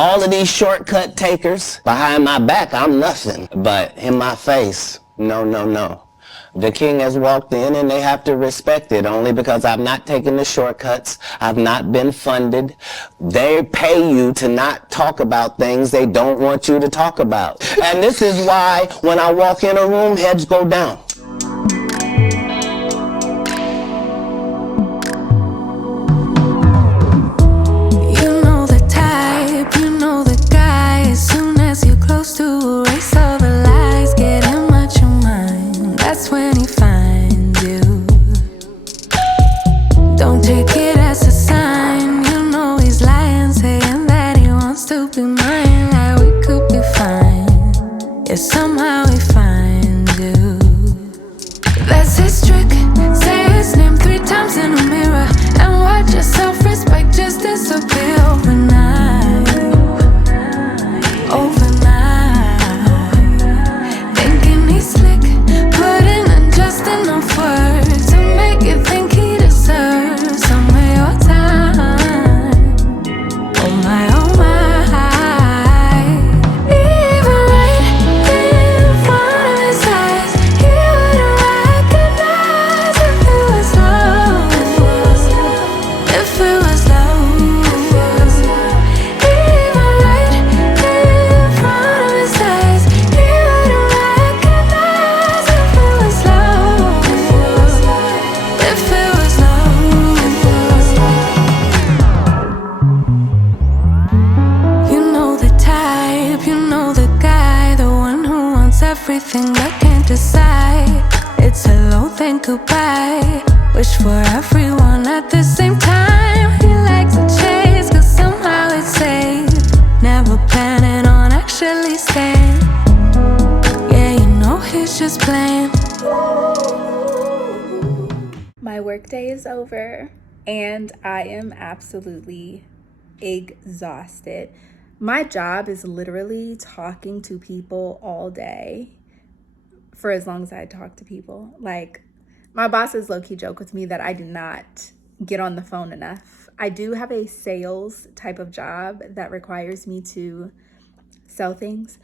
All of these shortcut takers, behind my back, I'm nothing. But in my face, no, no, no. The king has walked in and they have to respect it only because I've not taken the shortcuts. I've not been funded. They pay you to not talk about things they don't want you to talk about. And this is why when I walk in a room, heads go down. You know the type, you know the guy. As soon as you're close to erase all the lies, get him out your mind. That's when he finds you. Don't take it as a sign. You know he's lying, saying that he wants to be mine. Like we could be fine. Yeah, somehow he finds you. That's his trick. Say his name 3 times in a mirror and watch your self-respect just disappear overnight. Overnight. Thinking he's slick, putting in just enough words to make you think he deserves some of your time. Oh my, oh my. Even right in front of his eyes, he wouldn't recognize if it was love. If it was love. Even right in front of his eyes, he wouldn't recognize if it was love. If it was love. You know the type, you know the guy, the one who wants everything but can't decide. It's hello, then goodbye. Wish for everyone at the same time. He likes to chase, cause somehow it's safe. Never planning on actually staying. Yeah, you know he's just playing. My workday is over and I am absolutely exhausted. My job is literally talking to people all day for as long as I talk to people. Like, my bosses low-key joke with me that I do not get on the phone enough. I do have a sales type of job that requires me to sell things,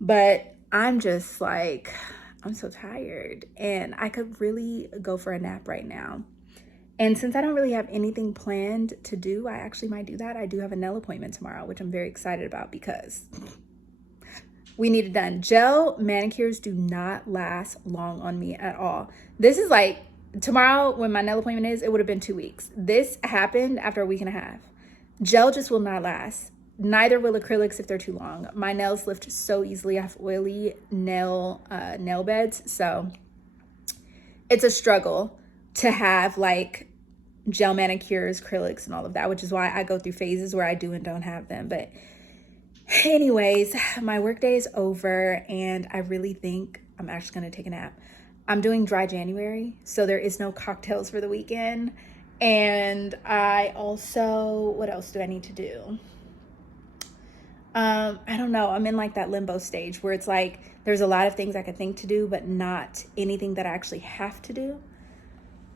but I'm just like, I'm so tired and I could really go for a nap right now. And since I don't really have anything planned to do, I actually might do that. I do have a nail appointment tomorrow, which I'm very excited about because we need it done. Gel manicures do not last long on me at all. This is like, tomorrow when my nail appointment is, it would have been 2 weeks. This happened after a week and a half. Gel just will not last. Neither will acrylics if they're too long. My nails lift so easily. I have oily nail beds, so it's a struggle to have like gel manicures, acrylics, and all of that, which is why I go through phases where I do and don't have them. But anyways, my workday is over and I really think I'm actually gonna take a nap. I'm doing dry January, so there is no cocktails for the weekend. And I also, what else do I need to do? I don't know. I'm in like that limbo stage where it's like there's a lot of things I could think to do, but not anything that I actually have to do.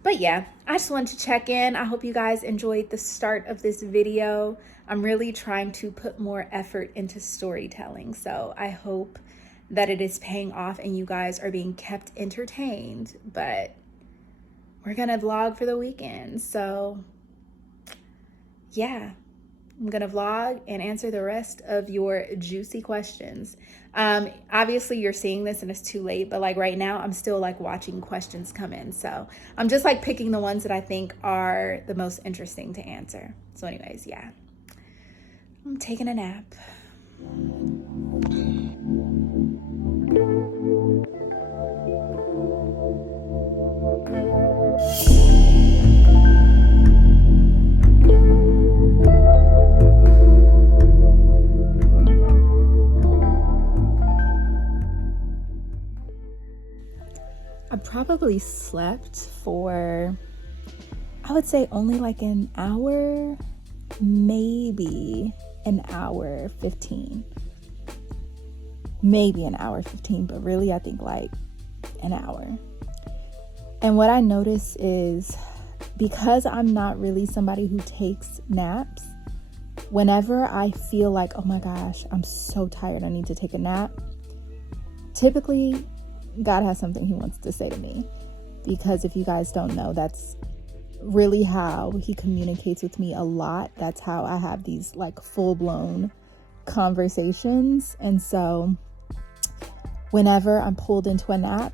But yeah, I just wanted to check in. I hope you guys enjoyed the start of this video. I'm really trying to put more effort into storytelling, so I hope that it is paying off and you guys are being kept entertained. But we're gonna vlog for the weekend, so yeah, I'm gonna vlog and answer the rest of your juicy questions. Obviously you're seeing this and it's too late, but like right now I'm still like watching questions come in, so I'm just like picking the ones that I think are the most interesting to answer. So anyways, yeah, I'm taking a nap. I probably slept for, I would say only like an hour, maybe an hour 15. Maybe an hour 15, but really I think like an hour. And what I notice is because I'm not really somebody who takes naps, whenever I feel like, oh my gosh, I'm so tired, I need to take a nap, typically God has something he wants to say to me. Because if you guys don't know, that's really how he communicates with me a lot. That's how I have these like full-blown conversations. And so whenever I'm pulled into a nap,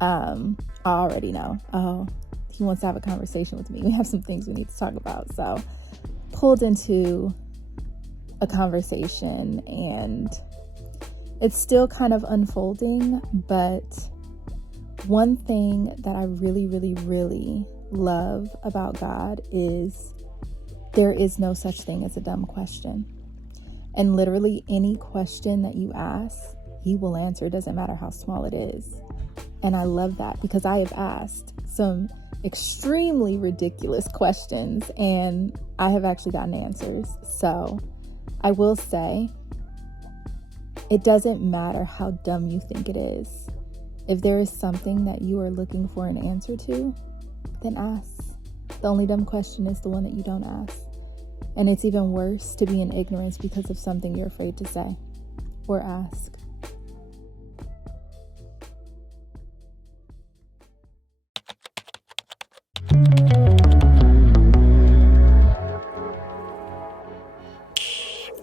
I already know, oh, he wants to have a conversation with me. We have some things we need to talk about. So pulled into a conversation, and it's still kind of unfolding, but one thing that I really, really, really love about God is there is no such thing as a dumb question. And literally any question that you ask, he will answer. It doesn't matter how small it is. And I love that because I have asked some extremely ridiculous questions and I have actually gotten answers. So I will say, it doesn't matter how dumb you think it is. If there is something that you are looking for an answer to, then ask. The only dumb question is the one that you don't ask. And it's even worse to be in ignorance because of something you're afraid to say or ask.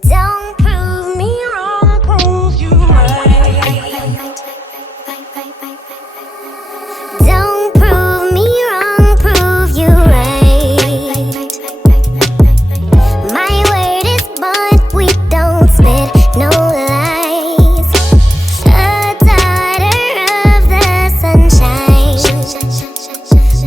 Don't prove me wrong, prove you right. Don't prove me wrong, prove you right. My word is bond, we don't spit no lies. A daughter of the sunshine,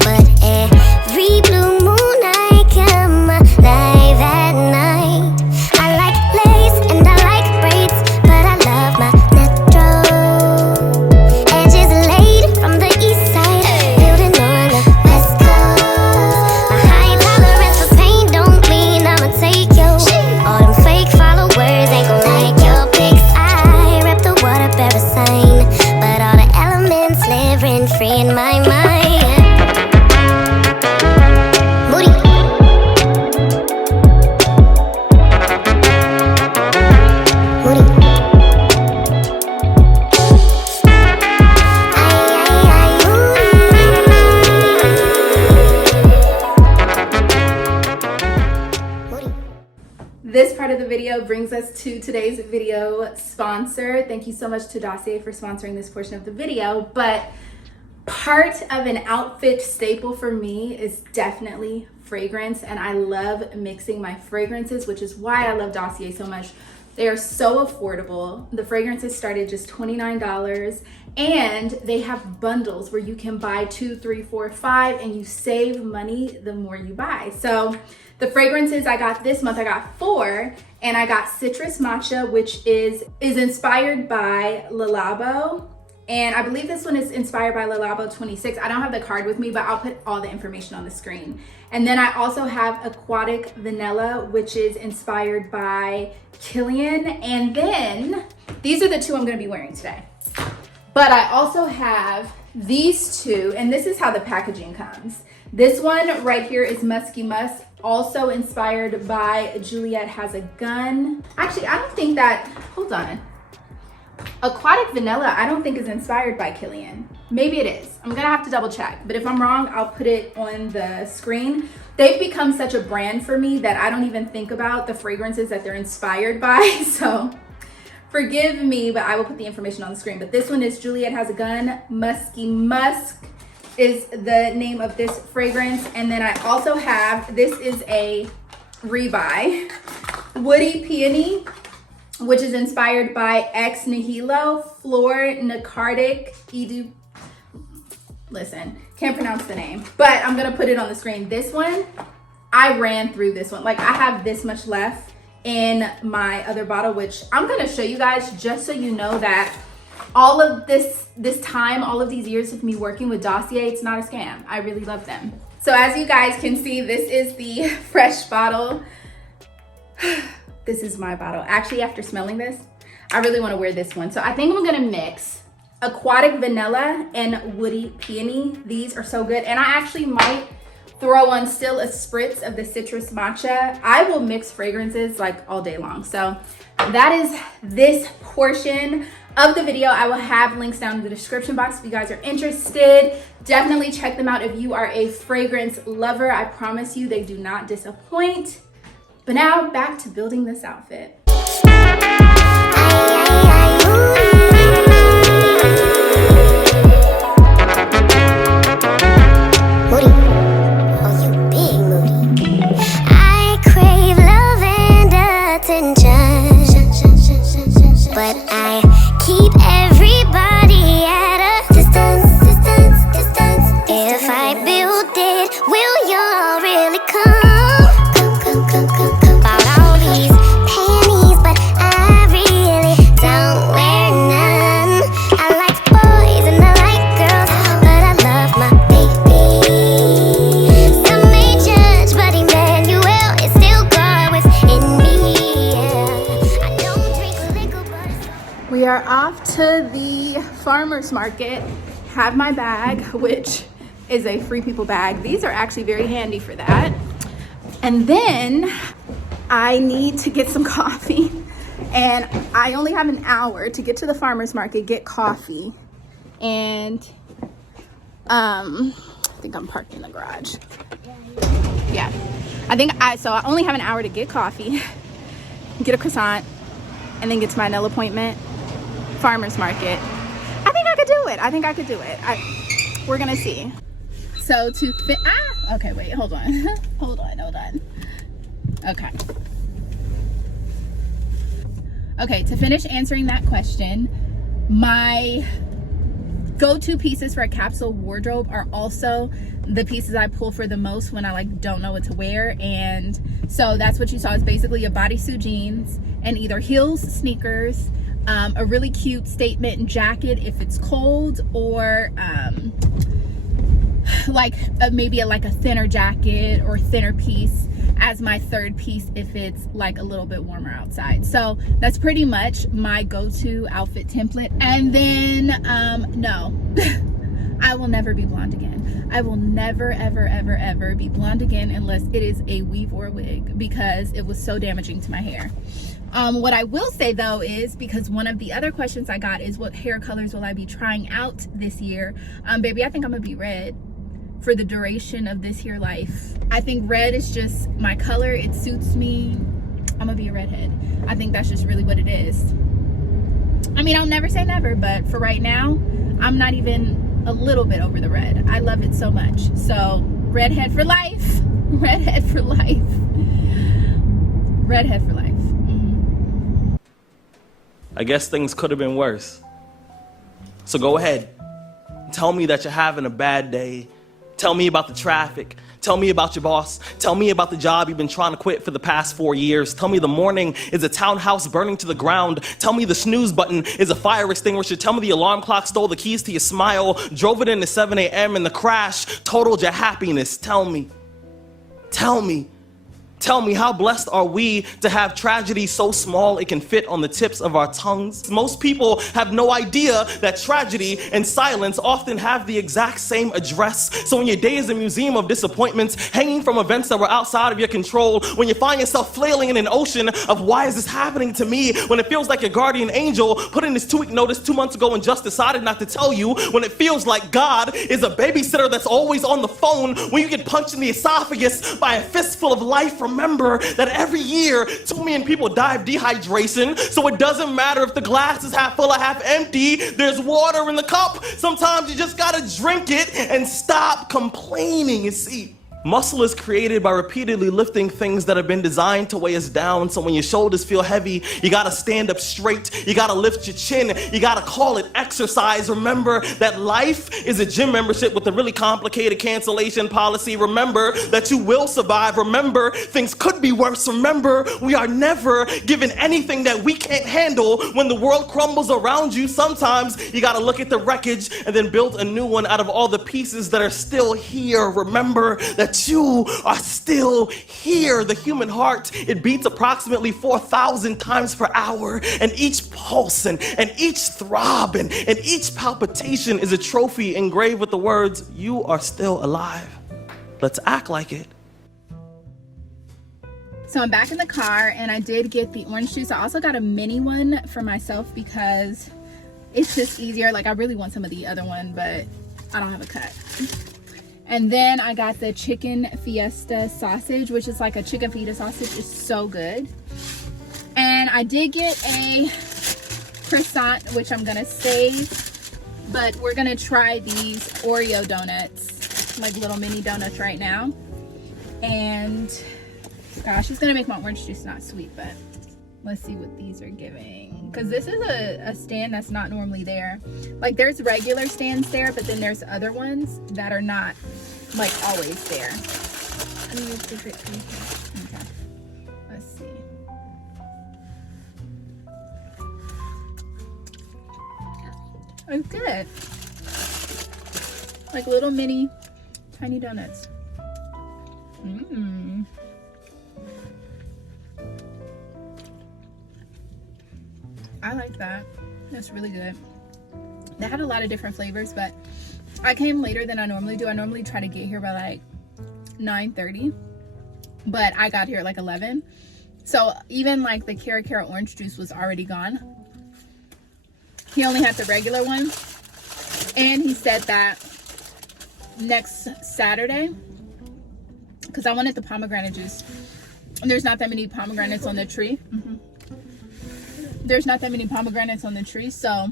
but every blue moon I come alive at night. I like lace and I like braids, but I love my natural edges laid from the east side, building on the west coast. My high tolerance for pain don't mean I'ma take you. All them fake followers ain't gon' like your pics. I rep the water bearer sign, but all the elements live rent free in my mind. Moody. This part of the video brings us to today's video sponsor. Thank you so much to Dossier for sponsoring this portion of the video. But part of an outfit staple for me is definitely fragrance, and I love mixing my fragrances, which is why I love Dossier so much. They are so affordable. The fragrances start at just $29, and they have bundles where you can buy 2, 3, 4, 5, and you save money the more you buy. So the fragrances I got this month, I got 4, and I got Citrus Matcha, which is inspired by Le Labo. And I believe this one is inspired by Le Labo 26. I don't have the card with me, but I'll put all the information on the screen. And then I also have Aquatic Vanilla, which is inspired by Killian. And then these are the 2 I'm gonna be wearing today. But I also have these 2, and this is how the packaging comes. This one right here is Musky Musk, also inspired by Juliet Has a Gun. Actually, I don't think that, hold on. Aquatic Vanilla, I don't think is inspired by Killian. Maybe it is. I'm gonna have to double check, but if I'm wrong, I'll put it on the screen. They've become such a brand for me that I don't even think about the fragrances that they're inspired by, so forgive me, but I will put the information on the screen. But this one is Juliet Has a Gun. Musky Musk is the name of this fragrance. And then I also have, this is a rebuy, Woody Peony, which is inspired by Ex Nihilo, Flor Nacardic, Edu. Listen, can't pronounce the name, but I'm gonna put it on the screen. This one, I ran through this one. Like, I have this much left in my other bottle, which I'm gonna show you guys just so you know that all of this time, all of these years of me working with Dossier, it's not a scam. I really love them. So as you guys can see, this is the fresh bottle. This is my bottle. Actually, after smelling this, I really want to wear this one. So I think I'm gonna mix Aquatic Vanilla and Woody Peony. These are so good. And I actually might throw on still a spritz of the citrus matcha. I will mix fragrances like all day long. So that is this portion of the video. I will have links down in the description box if you guys are interested. Definitely check them out if you are a fragrance lover. I promise you they do not disappoint. But now back to building this outfit. But I keep everybody at a distance. If I build it, will y'all really come? About all these panties, but I really don't wear none. I like boys and I like girls, but I love my baby. Some may judge, but Emmanuel is still God within me. I don't drink liquor, but We are off to the farmer's market. Have my bag, which is a Free People bag. These are actually very handy for that. And then I need to get some coffee. And I only have an hour to get to the farmer's market, get coffee. And I think I'm parked in the garage. Yeah. So I only have an hour to get coffee, get a croissant, and then get to my nail appointment. Farmer's market. I think I could do it. We're gonna see. So to fit, okay, wait, hold on. hold on. Okay, to finish answering that question, my go-to pieces for a capsule wardrobe are also the pieces I pull for the most when I like don't know what to wear. And so that's what you saw, is basically a bodysuit jeans and either heels, sneakers, a really cute statement jacket if it's cold, or maybe a thinner jacket or thinner piece as my third piece if it's like a little bit warmer outside. So that's pretty much my go-to outfit template. And then no, I will never be blonde again. I will never ever be blonde again unless it is a weave or a wig, because it was so damaging to my hair. What I will say though is, because one of the other questions I got is what hair colors will I be trying out this year? Baby, I think I'm gonna be red for the duration of this here life. I think red is just my color. It suits me. I'm gonna be a redhead. I think that's just really what it is. I mean, I'll never say never, but for right now, I'm not even a little bit over the red. I love it so much. So redhead for life. Redhead for life. Redhead for life. I guess things could have been worse. So go ahead. Tell me that you're having a bad day. Tell me about the traffic. Tell me about your boss. Tell me about the job you've been trying to quit for the past 4 years. Tell me the morning is a townhouse burning to the ground. Tell me the snooze button is a fire extinguisher. Tell me the alarm clock stole the keys to your smile, drove it into 7 a.m. and the crash totaled your happiness. Tell me. Tell me. Tell me, how blessed are we to have tragedy so small it can fit on the tips of our tongues? Most people have no idea that tragedy and silence often have the exact same address. So when your day is a museum of disappointments, hanging from events that were outside of your control, when you find yourself flailing in an ocean of why is this happening to me, when it feels like your guardian angel put in this 2-week notice 2 months ago and just decided not to tell you, when it feels like God is a babysitter that's always on the phone, when you get punched in the esophagus by a fistful of life, remember that every year 2 million people die of dehydration, so it doesn't matter if the glass is half full or half empty, there's water in the cup. Sometimes you just gotta drink it and stop complaining. You see, muscle is created by repeatedly lifting things that have been designed to weigh us down. So when your shoulders feel heavy, you gotta stand up straight, you gotta lift your chin, you gotta call it exercise. Remember that life is a gym membership with a really complicated cancellation policy. Remember that you will survive. Remember, things could be worse. Remember, we are never given anything that we can't handle. When the world crumbles around you, sometimes you gotta look at the wreckage and then build a new one out of all the pieces that are still here. Remember that you are still here. The human heart, it beats approximately 4,000 times per hour, and each pulse and each throb and each palpitation is a trophy engraved with the words, "You are still alive." Let's act like it. So I'm back in the car, and I did get the orange juice. I also got a mini one for myself because it's just easier. Like, I really want some of the other one, but I don't have a cut. And then I got the chicken fiesta sausage, which is like a chicken feta sausage. It's so good. And I did get a croissant, which I'm gonna save, but we're gonna try these Oreo donuts, like little mini donuts right now. And gosh, it's gonna make my orange juice not sweet, but let's see what these are giving, because this is a stand that's not normally there. Like, there's regular stands there, but then there's other ones that are not like always there. Okay, let's see. It's good. Like little mini tiny donuts. I like that. That's really good. They had a lot of different flavors, but I came later than I normally do. I normally try to get here by like 9:30, but I got here at like 11. So even like the Cara orange juice was already gone. He only had the regular one, and he said that next Saturday, because I wanted the pomegranate juice, and there's not that many pomegranates on the tree. There's not that many pomegranates on the tree, so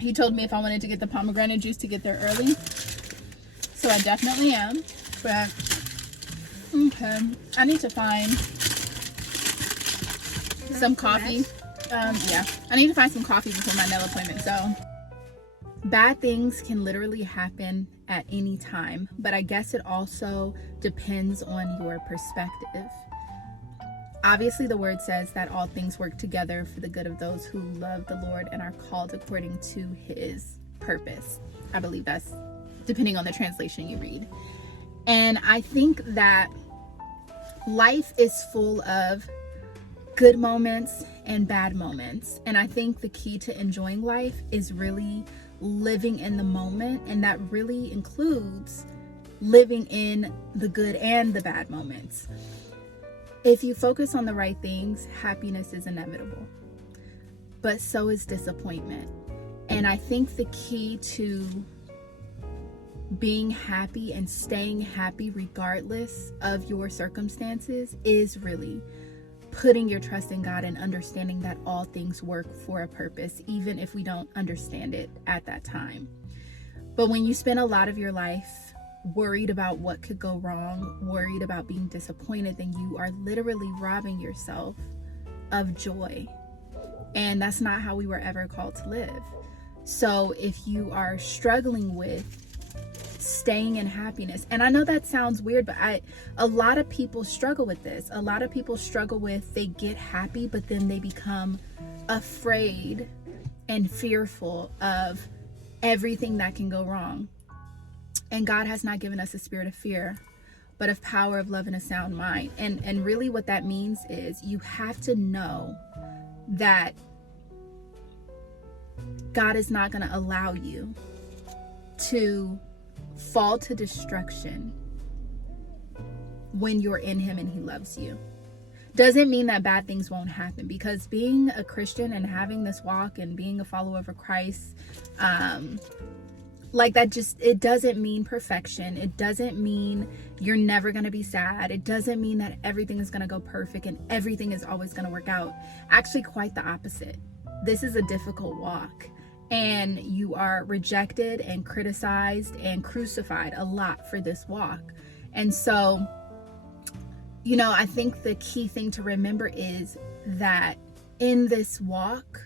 he told me if I wanted to get the pomegranate juice to get there early. So I definitely am. But okay, I need to find some coffee. Yeah, I need to find some coffee before my nail appointment. So bad things can literally happen at any time, but I guess it also depends on your perspective. Obviously, the word says that all things work together for the good of those who love the Lord and are called according to his purpose. I believe that's depending on the translation you read. And I think that life is full of good moments and bad moments. And I think the key to enjoying life is really living in the moment. And that really includes living in the good and the bad moments. If you focus on the right things, happiness is inevitable, but so is disappointment. And I think the key to being happy and staying happy regardless of your circumstances is really putting your trust in God and understanding that all things work for a purpose, even if we don't understand it at that time. But when you spend a lot of your life worried about what could go wrong, worried about being disappointed, then you are literally robbing yourself of joy. And that's not how we were ever called to live. So if you are struggling with staying in happiness, and I know that sounds weird, but a lot of people struggle with this. A lot of people struggle with, they get happy, but then they become afraid and fearful of everything that can go wrong. And God has not given us a spirit of fear, but of power, of love, and a sound mind. And really what that means is you have to know that God is not going to allow you to fall to destruction when you're in him and he loves you. Doesn't mean that bad things won't happen, because being a Christian and having this walk and being a follower of Christ, like that, just, it doesn't mean perfection. It doesn't mean you're never going to be sad. It doesn't mean that everything is going to go perfect and everything is always going to work out. Actually, quite the opposite. This is a difficult walk, and you are rejected and criticized and crucified a lot for this walk. And so, you know, I think the key thing to remember is that in this walk,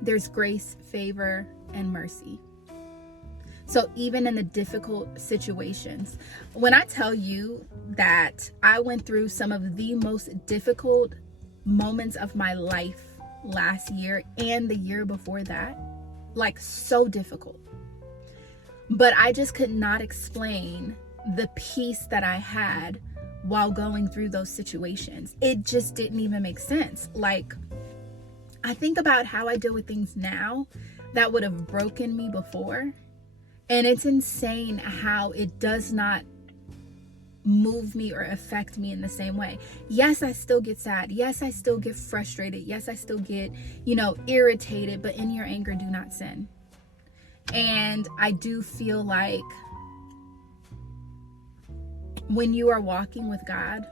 there's grace, favor, and mercy. So even in the difficult situations, when I tell you that I went through some of the most difficult moments of my life last year and the year before that, like so difficult, but I just could not explain the peace that I had while going through those situations. It just didn't even make sense. Like, I think about how I deal with things now that would have broken me before, And it's insane how it does not move me or affect me in the same way. Yes, I still get sad. Yes, I still get frustrated. Yes, I still get, irritated. But in your anger, do not sin. And I do feel like when you are walking with God,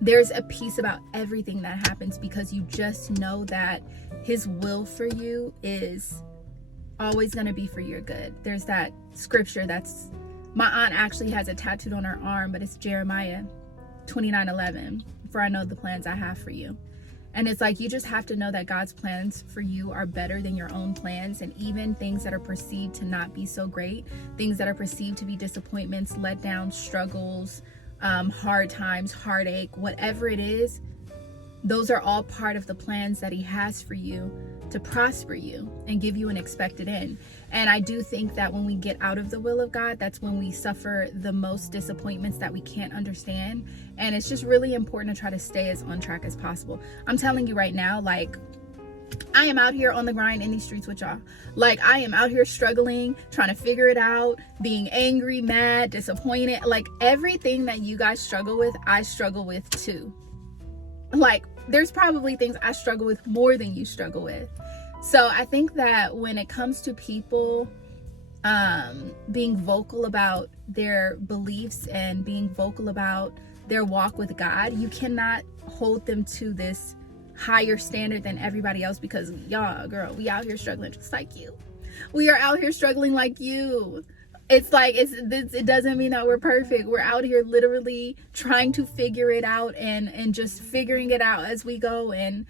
there's a peace about everything that happens because you just know that his will for you is always going to be for your good. There's that scripture that's, my aunt actually has it tattooed on her arm, but it's Jeremiah 29:11. For I know the plans I have for you. And it's like, you just have to know that God's plans for you are better than your own plans. And even things that are perceived to not be so great, things that are perceived to be disappointments, letdowns, struggles, hard times, heartache, whatever it is, those are all part of the plans that he has for you to prosper you and give you an expected end. And I do think that when we get out of the will of God, that's when we suffer the most disappointments that we can't understand. And it's just really important to try to stay as on track as possible. I'm telling you right now, like, I am out here on the grind in these streets with y'all. Like, I am out here struggling, trying to figure it out, being angry, mad, disappointed. Like, everything that you guys struggle with, I struggle with too. Like, there's probably things I struggle with more than you struggle with. So I think that when it comes to people being vocal about their beliefs and being vocal about their walk with God, you cannot hold them to this higher standard than everybody else, because y'all, girl, we out here struggling just like you. We are out here struggling like you. It's like, it doesn't mean that we're perfect. We're out here literally trying to figure it out and just figuring it out as we go. And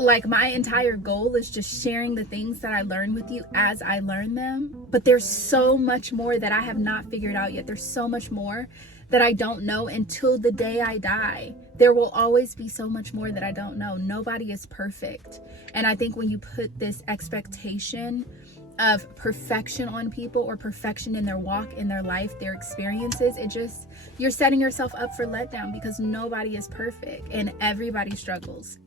like, my entire goal is just sharing the things that I learn with you as I learn them. But there's so much more that I have not figured out yet. There's so much more that I don't know until the day I die. There will always be so much more that I don't know. Nobody is perfect. And I think when you put this expectation of perfection on people, or perfection in their walk, in their life, their experiences, you're setting yourself up for letdown, because nobody is perfect and everybody struggles.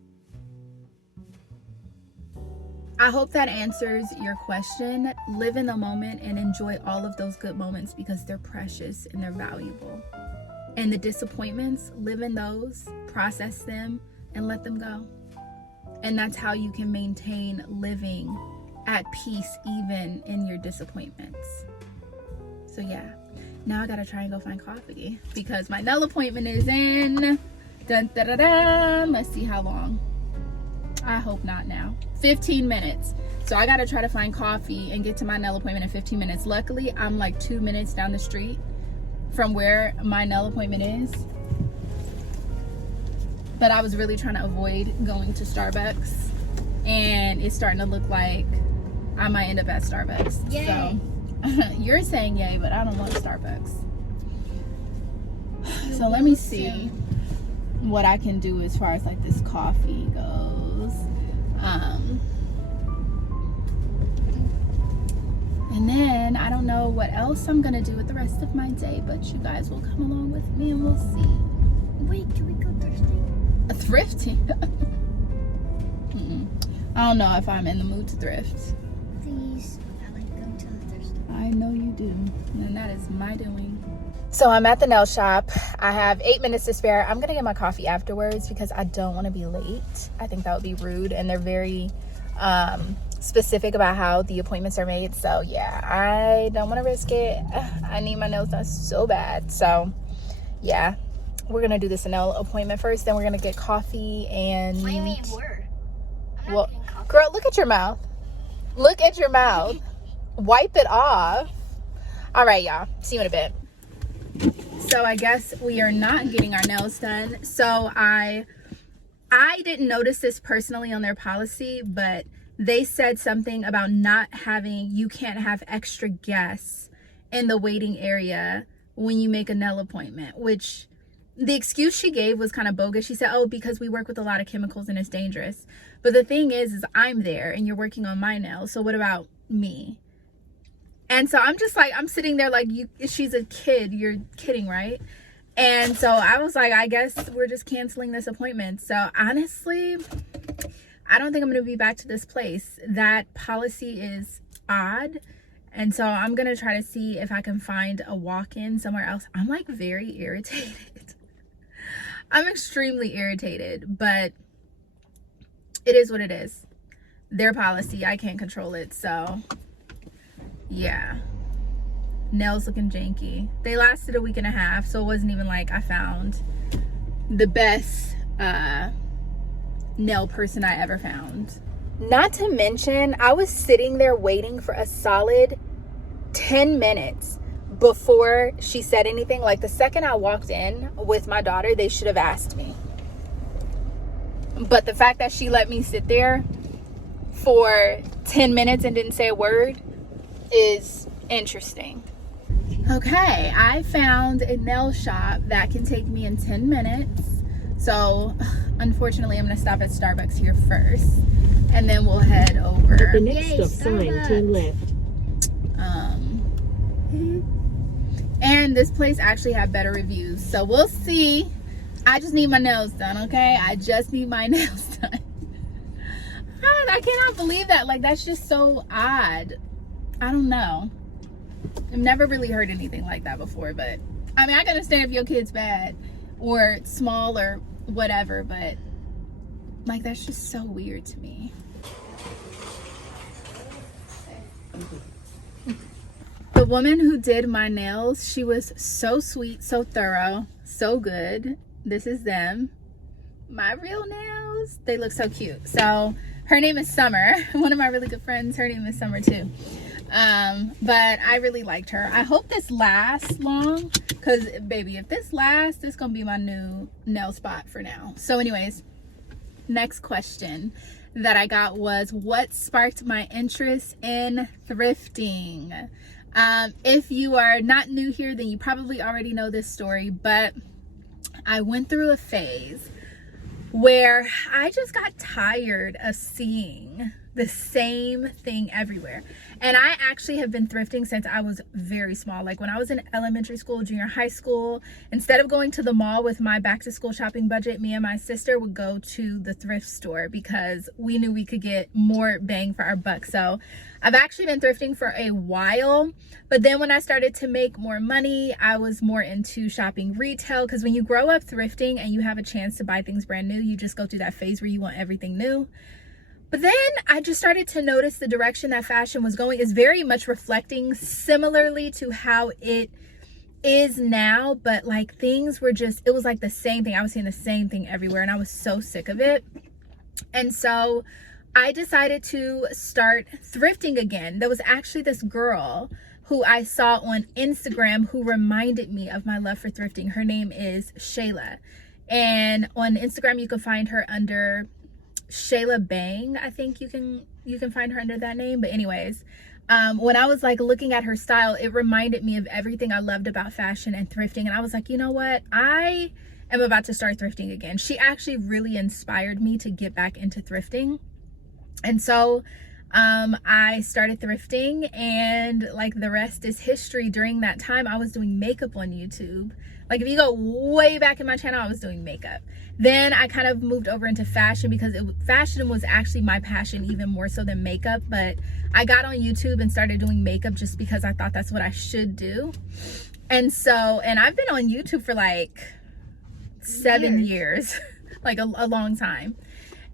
I hope that answers your question. Live in the moment and enjoy all of those good moments, because they're precious and they're valuable. And the disappointments, live in those, process them, and let them go. And that's how you can maintain living at peace even in your disappointments. So yeah, now I gotta try and go find coffee, because my nail appointment is in, dun, dun, dun, dun. Let's see how long. I hope not now. 15 minutes. So I gotta try to find coffee and get to my nail appointment in 15 minutes. Luckily, I'm like 2 minutes down the street from where my nail appointment is. But I was really trying to avoid going to Starbucks, and it's starting to look like I might end up at Starbucks. Yay. So you're saying yay, but I don't want Starbucks. So let me see what I can do as far as like this coffee goes. And then I don't know what else I'm gonna do with the rest of my day, but you guys will come along with me and we'll see. Wait, can we go thrifting? Thrifting? I don't know if I'm in the mood to thrift. Please. I like going to the thrift store. I know you do, and that is my doing. So I'm at the nail shop. I have 8 minutes to spare. I'm gonna get my coffee afterwards because I don't want to be late. I think that would be rude, and they're very specific about how the appointments are made. So yeah, I don't want to risk it. I need my nails done so bad. So yeah, we're gonna do this nail appointment first, then we're gonna get coffee. And What do you mean we're? well, girl, look at your mouth. Look at your mouth. Wipe it off. All right, y'all. See you in a bit. So I guess we are not getting our nails done. So I didn't notice this personally on their policy, but they said something about you can't have extra guests in the waiting area when you make a nail appointment, which the excuse she gave was kind of bogus. She said, oh, because we work with a lot of chemicals and it's dangerous. But the thing is I'm there and you're working on my nails. So what about me? And so I'm just like, I'm sitting there like, she's a kid. You're kidding, right? And so I was like, I guess we're just canceling this appointment. So honestly, I don't think I'm going to be back to this place. That policy is odd. And so I'm gonna try to see if I can find a walk-in somewhere else. I'm like very irritated. I'm extremely irritated, but it is what it is. Their policy, I can't control it. So yeah, nails looking janky. They lasted a week and a half, so it wasn't even like I found the best nail person I ever found. Not to mention, I was sitting there waiting for a solid 10 minutes before she said anything. Like the second I walked in with my daughter, they should have asked me. But the fact that she let me sit there for 10 minutes and didn't say a word is interesting. Okay, I found a nail shop that can take me in 10 minutes. So unfortunately, I'm gonna stop at Starbucks here first, and then we'll head over. At the next stop sign, turn left. And this place actually had better reviews, so we'll see. I just need my nails done, okay? I just need my nails done. I cannot believe that. Like, that's just so odd. I don't know. I've never really heard anything like that before, but I mean, I can understand if your kid's bad or small or whatever, but like, that's just so weird to me. The woman who did my nails, she was so sweet, so thorough, so good. This is them. My real nails. They look so cute. So her name is Summer. One of my really good friends, her name is Summer too. But I really liked her. I hope this lasts long, because baby, if this lasts, this is gonna be my new nail spot for now. So anyways, next question that I got was, what sparked my interest in thrifting? If you are not new here, then you probably already know this story, but I went through a phase where I just got tired of seeing the same thing everywhere. And I actually have been thrifting since I was very small. Like when I was in elementary school, junior high school, instead of going to the mall with my back to school shopping budget, me and my sister would go to the thrift store because we knew we could get more bang for our buck. So I've actually been thrifting for a while, but then when I started to make more money, I was more into shopping retail, because when you grow up thrifting and you have a chance to buy things brand new, you just go through that phase where you want everything new. But then I just started to notice the direction that fashion was going is very much reflecting similarly to how it is now, but like things were just, it was like the same thing. I was seeing the same thing everywhere and I was so sick of it. And so I decided to start thrifting again. There was actually this girl who I saw on Instagram who reminded me of my love for thrifting. Her name is Shayla. And on Instagram, you can find her under Shayla Bang. I think you can find her under that name. But anyways, when I was like looking at her style, it reminded me of everything I loved about fashion and thrifting. And I was like, you know what? I am about to start thrifting again. She actually really inspired me to get back into thrifting. And so I started thrifting, and like the rest is history. During that time, I was doing makeup on YouTube. Like if you go way back in my channel, I was doing makeup. Then I kind of moved over into fashion because fashion was actually my passion even more so than makeup. But I got on YouTube and started doing makeup just because I thought that's what I should do. And so, and I've been on YouTube for like 7 years, like a long time.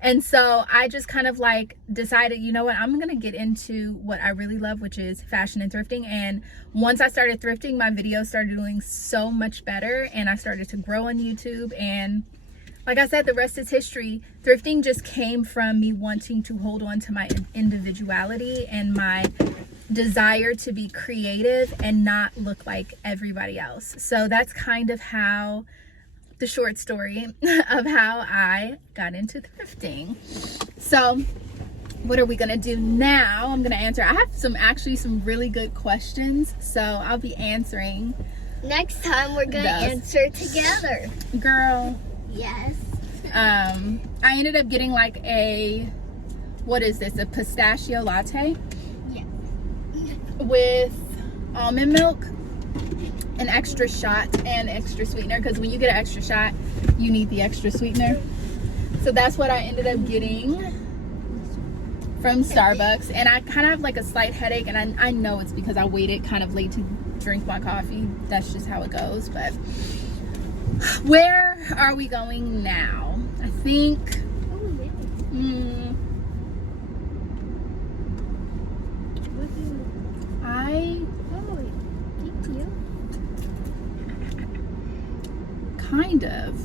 And so I just kind of like decided, you know what, I'm gonna get into what I really love, which is fashion and thrifting. And once I started thrifting, my videos started doing so much better and I started to grow on YouTube. And like I said, the rest is history. Thrifting just came from me wanting to hold on to my individuality and my desire to be creative and not look like everybody else. So that's kind of how the short story of how I got into thrifting. So what are we gonna do now? I'm gonna answer. I have some really good questions, so I'll be answering. Next time we're gonna answer together. Girl. Yes. I ended up getting like a, what is this? A pistachio latte? Yeah. With almond milk, an extra shot and extra sweetener, because when you get an extra shot you need the extra sweetener. So that's what I ended up getting from Starbucks, and I kind of have like a slight headache, and I know it's because I waited kind of late to drink my coffee. That's just how it goes. But where are we going now? I think kind of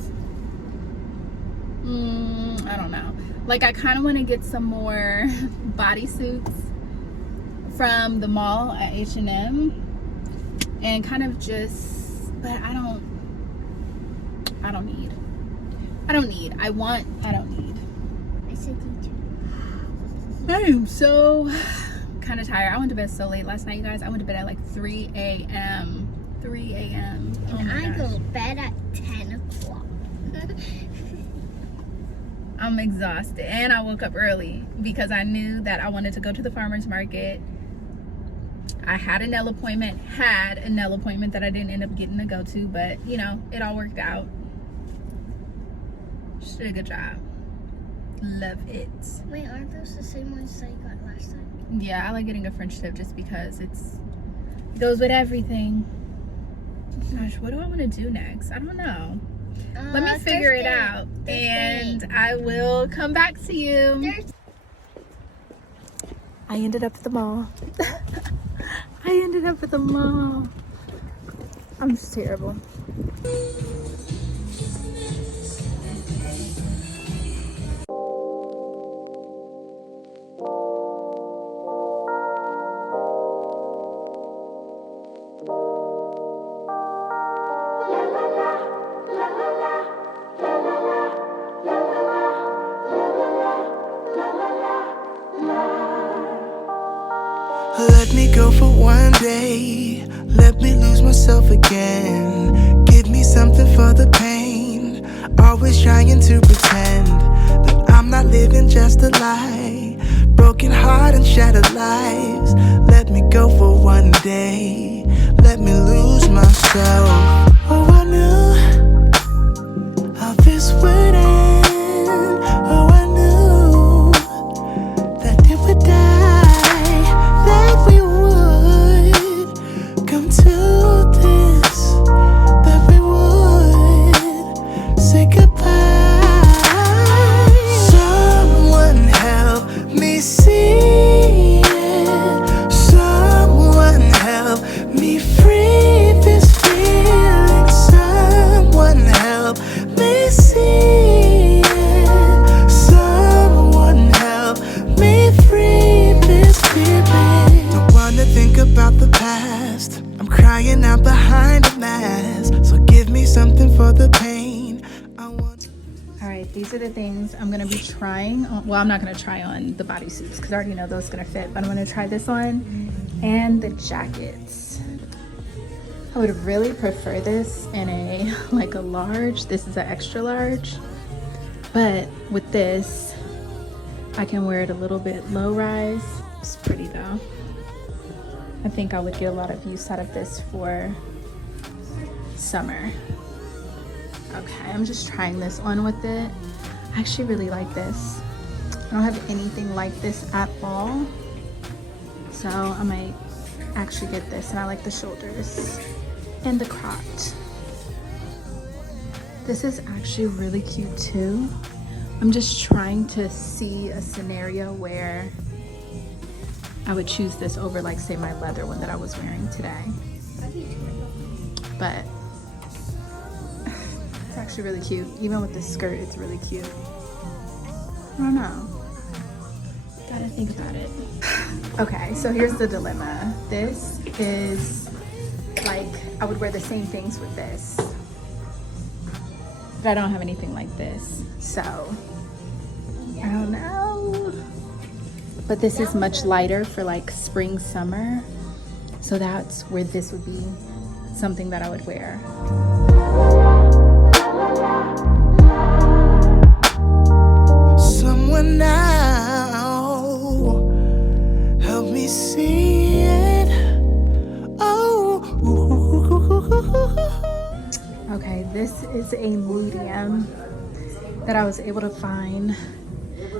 I don't know, like I kind of want to get some more bodysuits from the mall at H&M and kind of just, but I don't need. I am so kind of tired. I went to bed so late last night, you guys. I went to bed at like 3 a.m. 3 a.m. And I go to bed at 10 o'clock. I'm exhausted, and I woke up early because I knew that I wanted to go to the farmer's market. I had a nail appointment that I didn't end up getting to go to, but you know, it all worked out. She did a good job. Love it. Wait, aren't those the same ones that you got last time? Yeah, I like getting a French tip just because it goes with everything. Gosh, what do I want to do next? I don't know. Let me figure it out, and I will come back to you. I ended up at the mall. I'm just terrible. Let me go for one day, let me lose myself again. Give me something for the pain, always trying to pretend that I'm not living just a lie. Broken heart and shattered lives. Let me go for one day, let me lose myself. Oh, I knew how this would end. Oh, I knew that it would die, that we would come to this, that we would say goodbye. Someone help me see it. Someone help me free this feeling. Someone help me see it. Someone help me free this feeling. Don't wanna think about the past, I'm crying out behind a mask. So give me something for the pain. I want to. All right, these are the things I'm gonna be trying on. Well, I'm not gonna try on the bodysuits because I already know those gonna fit, but I'm gonna try this on and the jackets. I would really prefer this in a like a large. This is an extra large, but with this I can wear it a little bit low rise. It's pretty though. I think I would get a lot of use out of this for summer. Okay, I'm just trying this on with it. I actually really like this. I don't have anything like this at all, so I might actually get this. And I like the shoulders and the cropped. This is actually really cute too. I'm just trying to see a scenario where I would choose this over, like, say, my leather one that I was wearing today. But it's actually really cute. Even with the skirt, it's really cute. I don't know. Gotta think about it. Okay, so here's the dilemma. This is like, I would wear the same things with this, but I don't have anything like this, so I don't know. But this is much lighter for like spring, summer, so that's where this would be something that I would wear. Someone now help me see it. Oh. Okay, this is a medium that I was able to find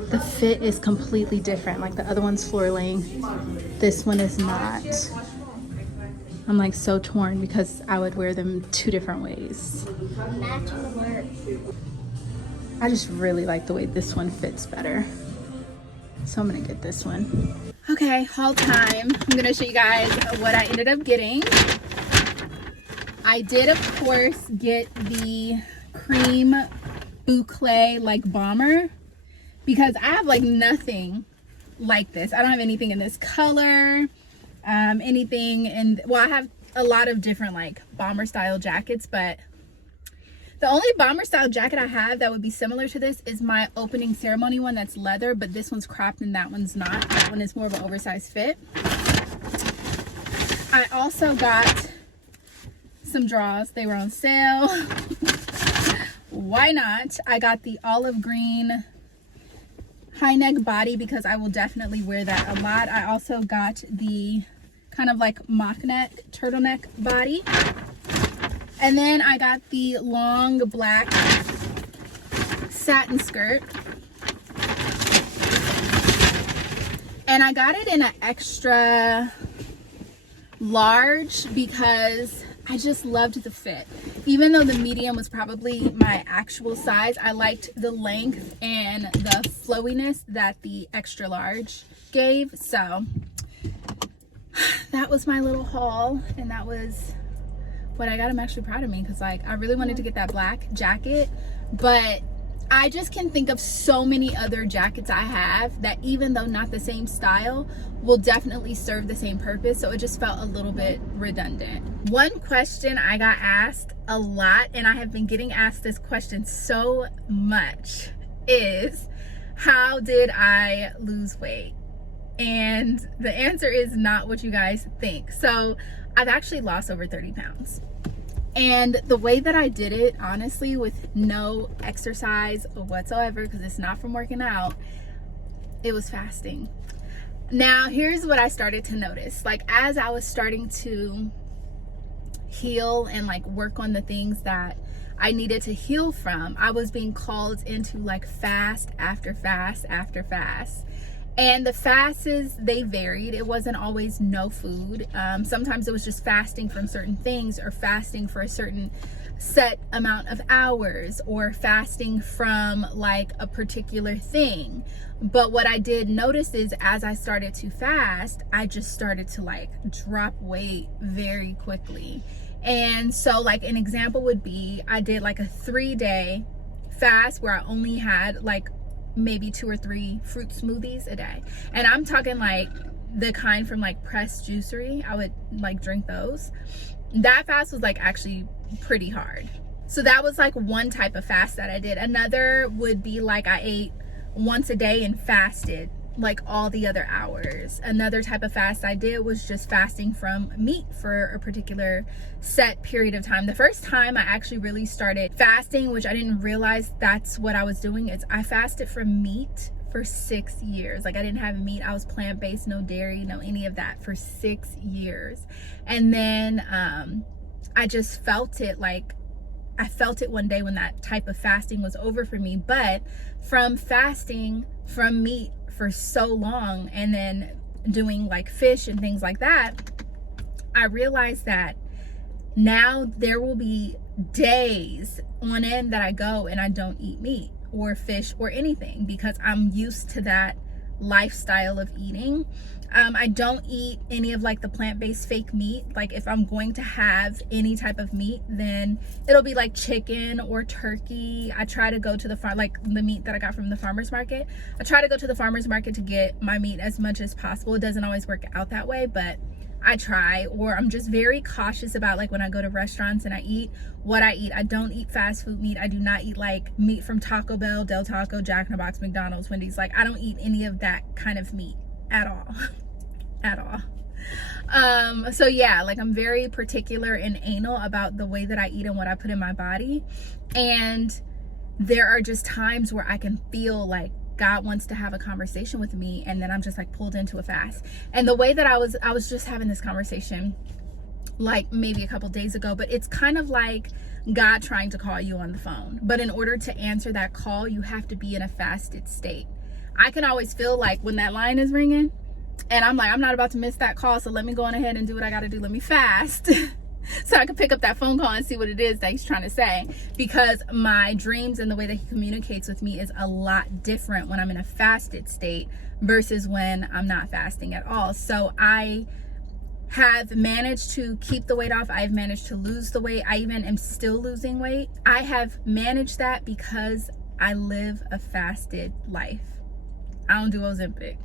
the fit is completely different. Like the other one's floor length, this one is not. I'm like so torn because I would wear them 2 different ways. I just really like the way this one fits better. So I'm gonna get this one. Okay, haul time. I'm gonna show you guys what I ended up getting. I did, of course, get the cream boucle like bomber because I have like nothing like this. I don't have anything in this color, anything in, well, I have a lot of different like bomber style jackets, but the only bomber style jacket I have that would be similar to this is my opening ceremony one that's leather, but this one's cropped and that one's not. That one is more of an oversized fit. I also got some drawers. They were on sale. Why not? I got the olive green high neck body because I will definitely wear that a lot. I also got the kind of like mock neck turtleneck body. And then I got the long black satin skirt. And I got it in an extra large because I just loved the fit. Even though the medium was probably my actual size, I liked the length and the flowiness that the extra large gave. So that was my little haul, and that was what I got. I'm actually proud of me because like I really wanted to get that black jacket, but I just can think of so many other jackets I have that even though not the same style will definitely serve the same purpose, so it just felt a little bit redundant. One question I got asked a lot, and I have been getting asked this question so much, is how did I lose weight? And the answer is not what you guys think. So I've actually lost over 30 pounds. And the way that I did it, honestly, with no exercise whatsoever, because it's not from working out, it was fasting. Now, here's what I started to notice. Like, as I was starting to heal and like work on the things that I needed to heal from, I was being called into like fast after fast after fast. And the fasts, they varied. It wasn't always no food. Sometimes it was just fasting from certain things, or fasting for a certain set amount of hours, or fasting from like a particular thing. But what I did notice is as I started to fast, I just started to like drop weight very quickly. And so like an example would be, I did like a 3-day fast where I only had like maybe 2 or 3 fruit smoothies a day. And I'm talking like the kind from like Pressed Juicery. I would like drink those. That fast was like actually pretty hard. So that was like one type of fast that I did. Another would be like I ate once a day and fasted like all the other hours. Another type of fast I did was just fasting from meat for a particular set period of time. The first time I actually really started fasting, which I didn't realize that's what I was doing, is I fasted from meat for 6 years. Like I didn't have meat. I was plant-based, no dairy, no any of that for 6 years. And then I just felt it, like I felt it one day when that type of fasting was over for me. But from fasting from meat for so long and then doing like fish and things like that, I realized that now there will be days on end that I go and I don't eat meat or fish or anything because I'm used to that lifestyle of eating. I don't eat any of like the plant-based fake meat. Like if I'm going to have any type of meat, then it'll be like chicken or turkey. I try to go to the farm, like the meat that I got from the farmer's market. I try to go to the farmer's market to get my meat as much as possible. It doesn't always work out that way, but I try. Or I'm just very cautious about like when I go to restaurants and I eat what I eat. I don't eat fast food meat. I do not eat like meat from Taco Bell, Del Taco, Jack in the Box, McDonald's, Wendy's. Like I don't eat any of that kind of meat at all. At all. So yeah, like I'm very particular and anal about the way that I eat and what I put in my body. And there are just times where I can feel like God wants to have a conversation with me, and then I'm just like pulled into a fast. And the way that I was just having this conversation like maybe a couple days ago, but it's kind of like God trying to call you on the phone. But in order to answer that call, you have to be in a fasted state. I can always feel like when that line is ringing and I'm like, I'm not about to miss that call, so let me go on ahead and do what I got to do. Let me fast so I can pick up that phone call and see what it is that he's trying to say, because my dreams and the way that he communicates with me is a lot different when I'm in a fasted state versus when I'm not fasting at all. So I have managed to keep the weight off. I've managed to lose the weight. I even am still losing weight. I have managed that because I live a fasted life. I don't do Ozempic.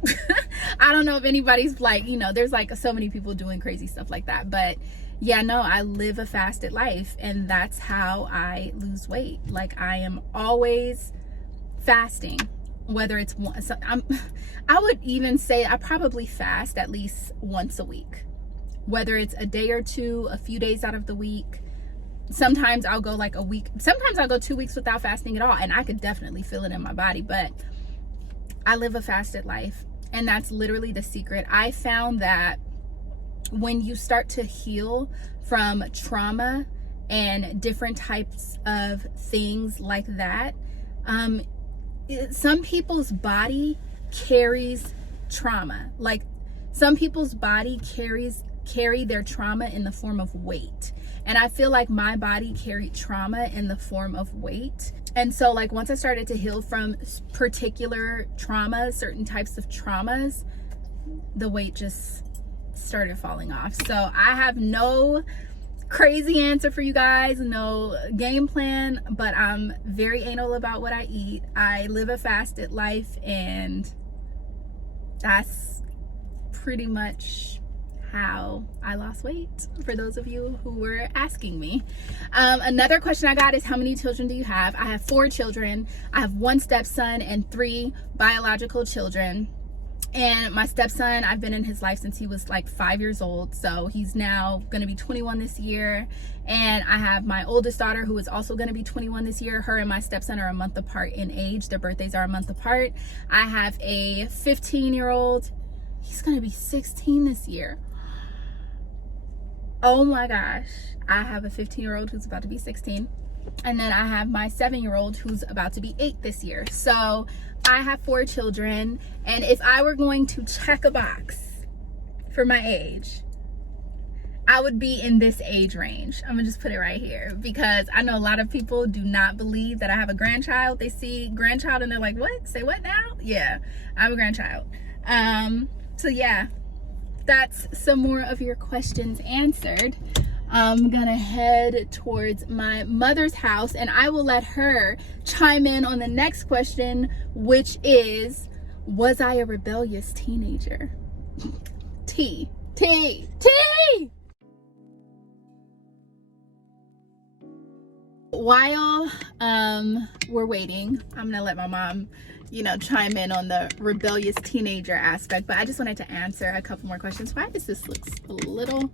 I don't know if anybody's like, you know, there's like so many people doing crazy stuff like that, but yeah, no, I live a fasted life, and that's how I lose weight. Like, I am always fasting, whether it's I would even say I probably fast at least once a week, whether it's a day or two, a few days out of the week. Sometimes I'll go like a week. Sometimes I'll go 2 weeks without fasting at all, and I could definitely feel it in my body, but I live a fasted life, and that's literally the secret. I found that when you start to heal from trauma and different types of things like that, some people's body carries trauma. Like, some people's body carry their trauma in the form of weight, and I feel like my body carried trauma in the form of weight. And so, like, once I started to heal from particular traumas, certain types of traumas, the weight just started falling off. So I have no crazy answer for you guys, no game plan, but I'm very anal about what I eat. I live a fasted life, and that's pretty much how I lost weight, for those of you who were asking me. Another question I got is, how many children do you have? I have 4 children. I have 1 stepson and 3 biological children. And my stepson, I've been in his life since he was like 5 years old. So he's now going to be 21 this year. And I have my oldest daughter, who is also going to be 21 this year. Her and my stepson are a month apart in age. Their birthdays are a month apart. I have a 15-year-old. He's going to be 16 this year. Oh my gosh. I have a 15-year-old who's about to be 16. And then I have my 7-year-old who's about to be 8 this year. So I have 4 children. And if I were going to check a box for my age, I would be in this age range. I'm gonna just put it right here, because I know a lot of people do not believe that I have a grandchild. They see grandchild and they're like, what? Say what now? Yeah, I have a grandchild. So yeah, that's some more of your questions answered. I'm gonna head towards my mother's house, and I will let her chime in on the next question, which is, was I a rebellious teenager? T. While we're waiting, I'm gonna let my mom, chime in on the rebellious teenager aspect, but I just wanted to answer a couple more questions. Why does this looks a little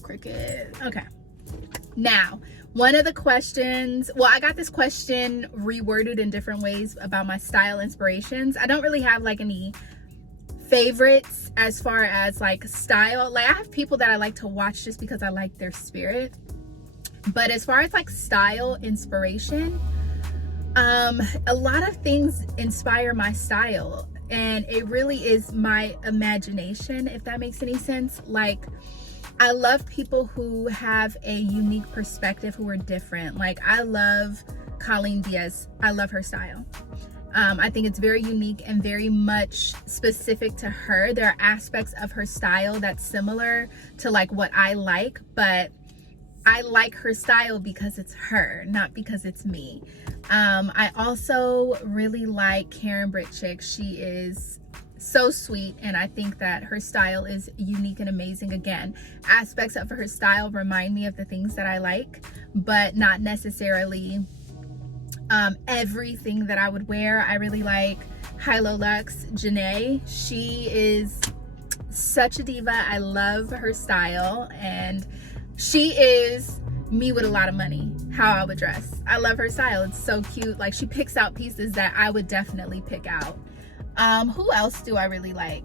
crooked? Okay, now one of the questions, well, I got this question reworded in different ways about my style inspirations. I don't really have like any favorites as far as like style. Like, I have people that I like to watch just because I like their spirit, but as far as like style inspiration, a lot of things inspire my style, and it really is my imagination, if that makes any sense. Like, I love people who have a unique perspective, who are different. Like, I love Colleen Diaz. I love her style. I think it's very unique and very much specific to her. There are aspects of her style that's similar to like what I like, but I like her style because it's her, not because it's me. I also really like Karen Britchick. She is so sweet, and I think that her style is unique and amazing. Again, aspects of her style remind me of the things that I like, but not necessarily everything that I would wear. I really like Hilo Lux Janae. She is such a diva. I love her style, and she is me with a lot of money, how I would dress. I love her style. It's so cute. Like, she picks out pieces that I would definitely pick out. Who else do I really like?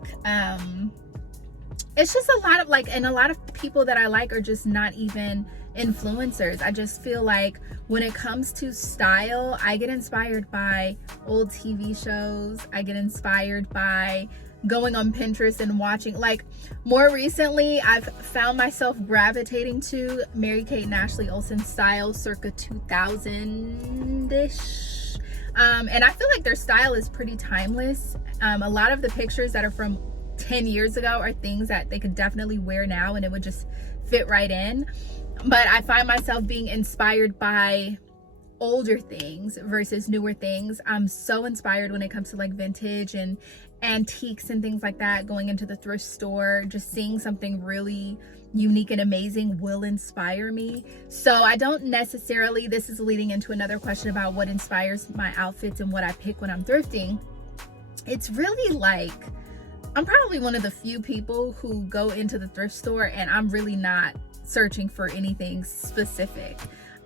It's just a lot of like, and a lot of people that I like are just not even influencers. I just feel like when it comes to style, I get inspired by old TV shows. I get inspired by going on Pinterest and watching, like, more recently I've found myself gravitating to Mary-Kate and Ashley Olsen's style circa 2000-ish, and I feel like their style is pretty timeless. A lot of the pictures that are from 10 years ago are things that they could definitely wear now and it would just fit right in, but I find myself being inspired by older things versus newer things. I'm so inspired when it comes to like vintage and antiques and things like that. Going into the thrift store, just seeing something really unique and amazing will inspire me. So I don't necessarily, this is leading into another question about what inspires my outfits and what I pick when I'm thrifting. It's really like, I'm probably one of the few people who go into the thrift store and I'm really not searching for anything specific.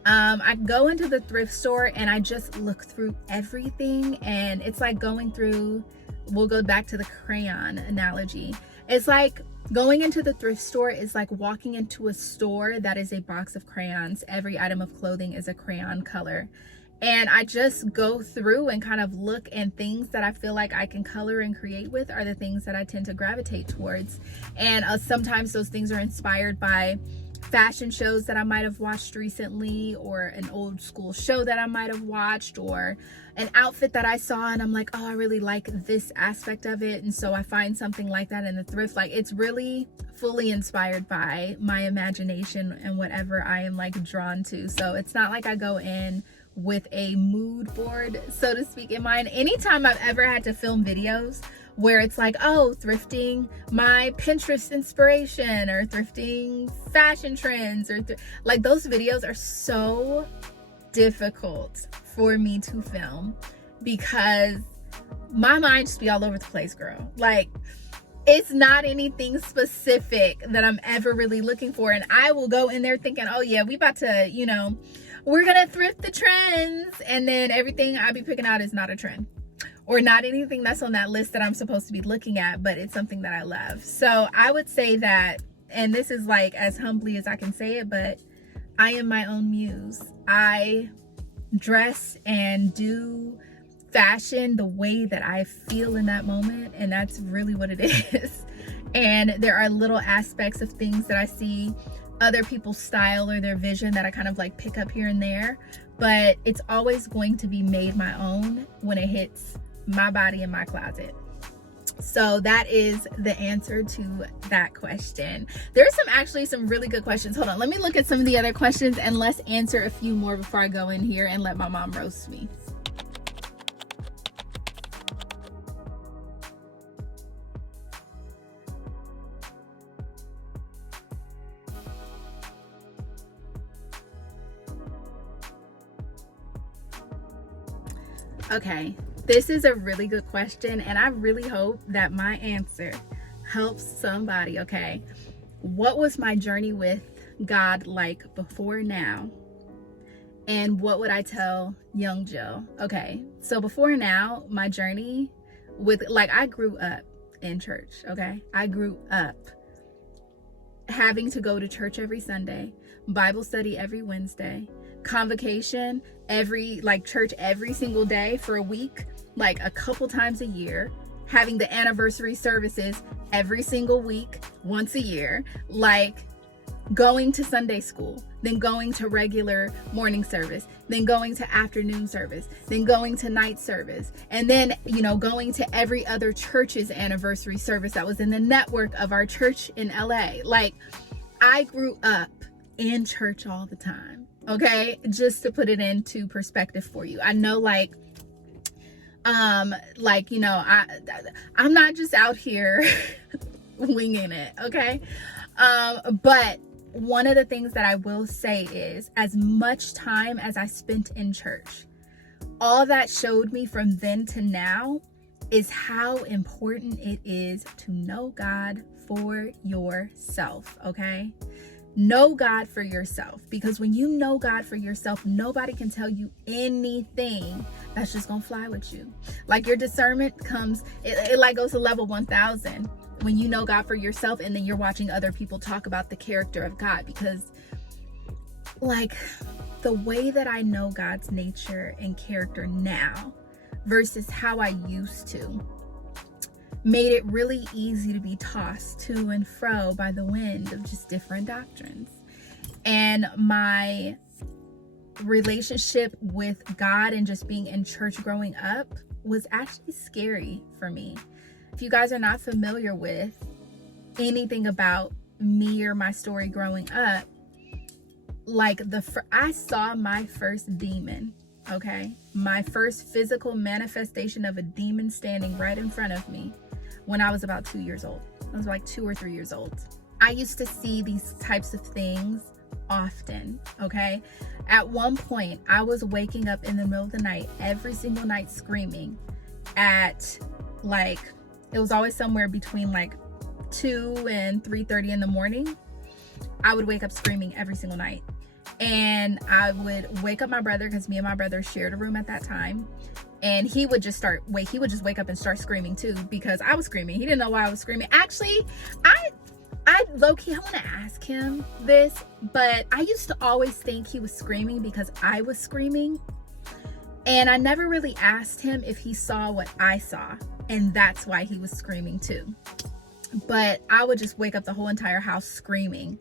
I go into the thrift store and I just look through everything, and it's like going through, we'll go back to the crayon analogy. It's like going into the thrift store is like walking into a store that is a box of crayons. Every item of clothing is a crayon color. And I just go through and kind of look, and things that I feel like I can color and create with are the things that I tend to gravitate towards. And sometimes those things are inspired by fashion shows that I might have watched recently, or an old school show that I might have watched, or an outfit that I saw and I'm like, oh, I really like this aspect of it, and so I find something like that in the thrift. Like, it's really fully inspired by my imagination and whatever I am like drawn to. So it's not like I go in with a mood board, so to speak, in mind. Anytime I've ever had to film videos where it's like, oh, thrifting my Pinterest inspiration, or thrifting fashion trends, or like, those videos are so difficult for me to film because my mind just be all over the place, girl. Like, it's not anything specific that I'm ever really looking for, and I will go in there thinking, oh yeah, we about to, you know, we're gonna thrift the trends, and then everything I be picking out is not a trend, or not anything that's on that list that I'm supposed to be looking at, but it's something that I love. So I would say that, and this is like as humbly as I can say it, but I am my own muse. I dress and do fashion the way that I feel in that moment, and that's really what it is. And there are little aspects of things that I see other people's style or their vision that I kind of like pick up here and there, but it's always going to be made my own when it hits my body in my closet. So that is the answer to that question. There's actually some really good questions. Hold on, let me look at some of the other questions and let's answer a few more before I go in here and let my mom roast me. Okay, this is a really good question, and I really hope that my answer helps somebody. Okay, what was my journey with God like before now? And what would I tell young Jill? Okay, so before now, my journey with, like, I grew up in church, okay? I grew up having to go to church every Sunday, Bible study every Wednesday, convocation church every single day for a week, like a couple times a year, having the anniversary services every single week, once a year, like going to Sunday school, then going to regular morning service, then going to afternoon service, then going to night service, and then, you know, going to every other church's anniversary service that was in the network of our church in LA. Like, I grew up in church all the time. Okay, just to put it into perspective for you. I know, you know, I'm not just out here winging it, okay? But one of the things that I will say is, as much time as I spent in church, all that showed me from then to now is how important it is to know God for yourself, okay? Know God for yourself, because when you know God for yourself, nobody can tell you anything that's just gonna fly with you. Like, your discernment comes, it like goes to level 1000 when you know God for yourself, and then you're watching other people talk about the character of God, because like the way that I know God's nature and character now versus how I used to made it really easy to be tossed to and fro by the wind of just different doctrines. And my relationship with God and just being in church growing up was actually scary for me. If you guys are not familiar with anything about me or my story growing up, like I saw my first demon, okay? My first physical manifestation of a demon standing right in front of me when I was about 2 years old. I was like 2 or 3 years old. I used to see these types of things often, okay? At one point, I was waking up in the middle of the night, every single night screaming at like, it was always somewhere between like 2 and 3:30 in the morning. I would wake up screaming every single night. And I would wake up my brother, because me and my brother shared a room at that time. And he would just wake up and start screaming too, because I was screaming. He didn't know why I was screaming. Actually, I low-key, I want to ask him this, but I used to always think he was screaming because I was screaming. And I never really asked him if he saw what I saw, and that's why he was screaming too. But I would just wake up the whole entire house screaming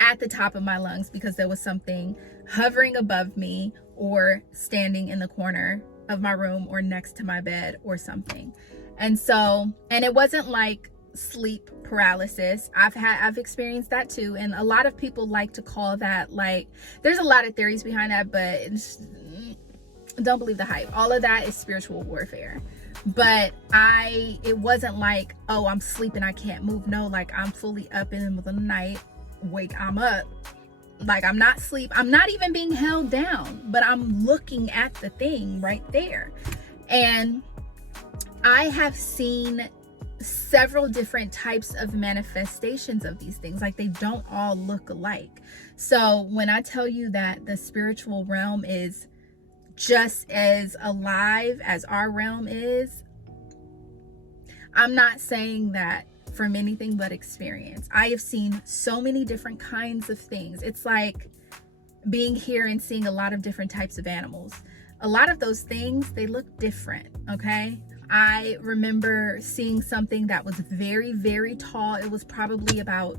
at the top of my lungs because there was something hovering above me or standing in the corner of my room or next to my bed or something. And it wasn't like sleep paralysis. I've experienced that too, and a lot of people like to call that, like, there's a lot of theories behind that, but don't believe the hype. All of that is spiritual warfare. But it wasn't like, oh, I'm sleeping, I can't move. No, like, I'm fully up in the middle of the night, I'm up, like, I'm not asleep, I'm not even being held down, but I'm looking at the thing right there. And I have seen several different types of manifestations of these things. Like, they don't all look alike. So when I tell you that the spiritual realm is just as alive as our realm is, I'm not saying that from anything but experience. I have seen so many different kinds of things. It's like being here and seeing a lot of different types of animals. A lot of those things, they look different, okay? I remember seeing something that was very, very tall. It was probably about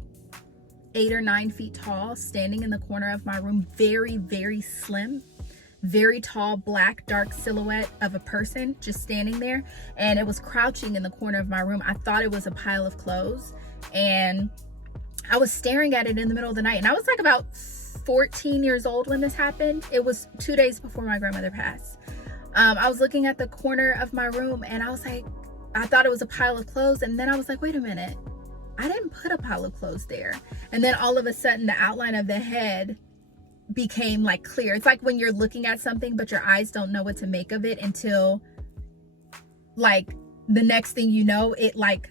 8 or 9 feet tall, standing in the corner of my room. Very, very slim, very tall, black, dark silhouette of a person just standing there. And it was crouching in the corner of my room. I thought it was a pile of clothes. And I was staring at it in the middle of the night. And I was like about 14 years old when this happened. It was 2 days before my grandmother passed. I was looking at the corner of my room and I was like, I thought it was a pile of clothes. And then I was like, wait a minute, I didn't put a pile of clothes there. And then all of a sudden the outline of the head became like clear. It's like when you're looking at something, but your eyes don't know what to make of it until like the next thing you know, it like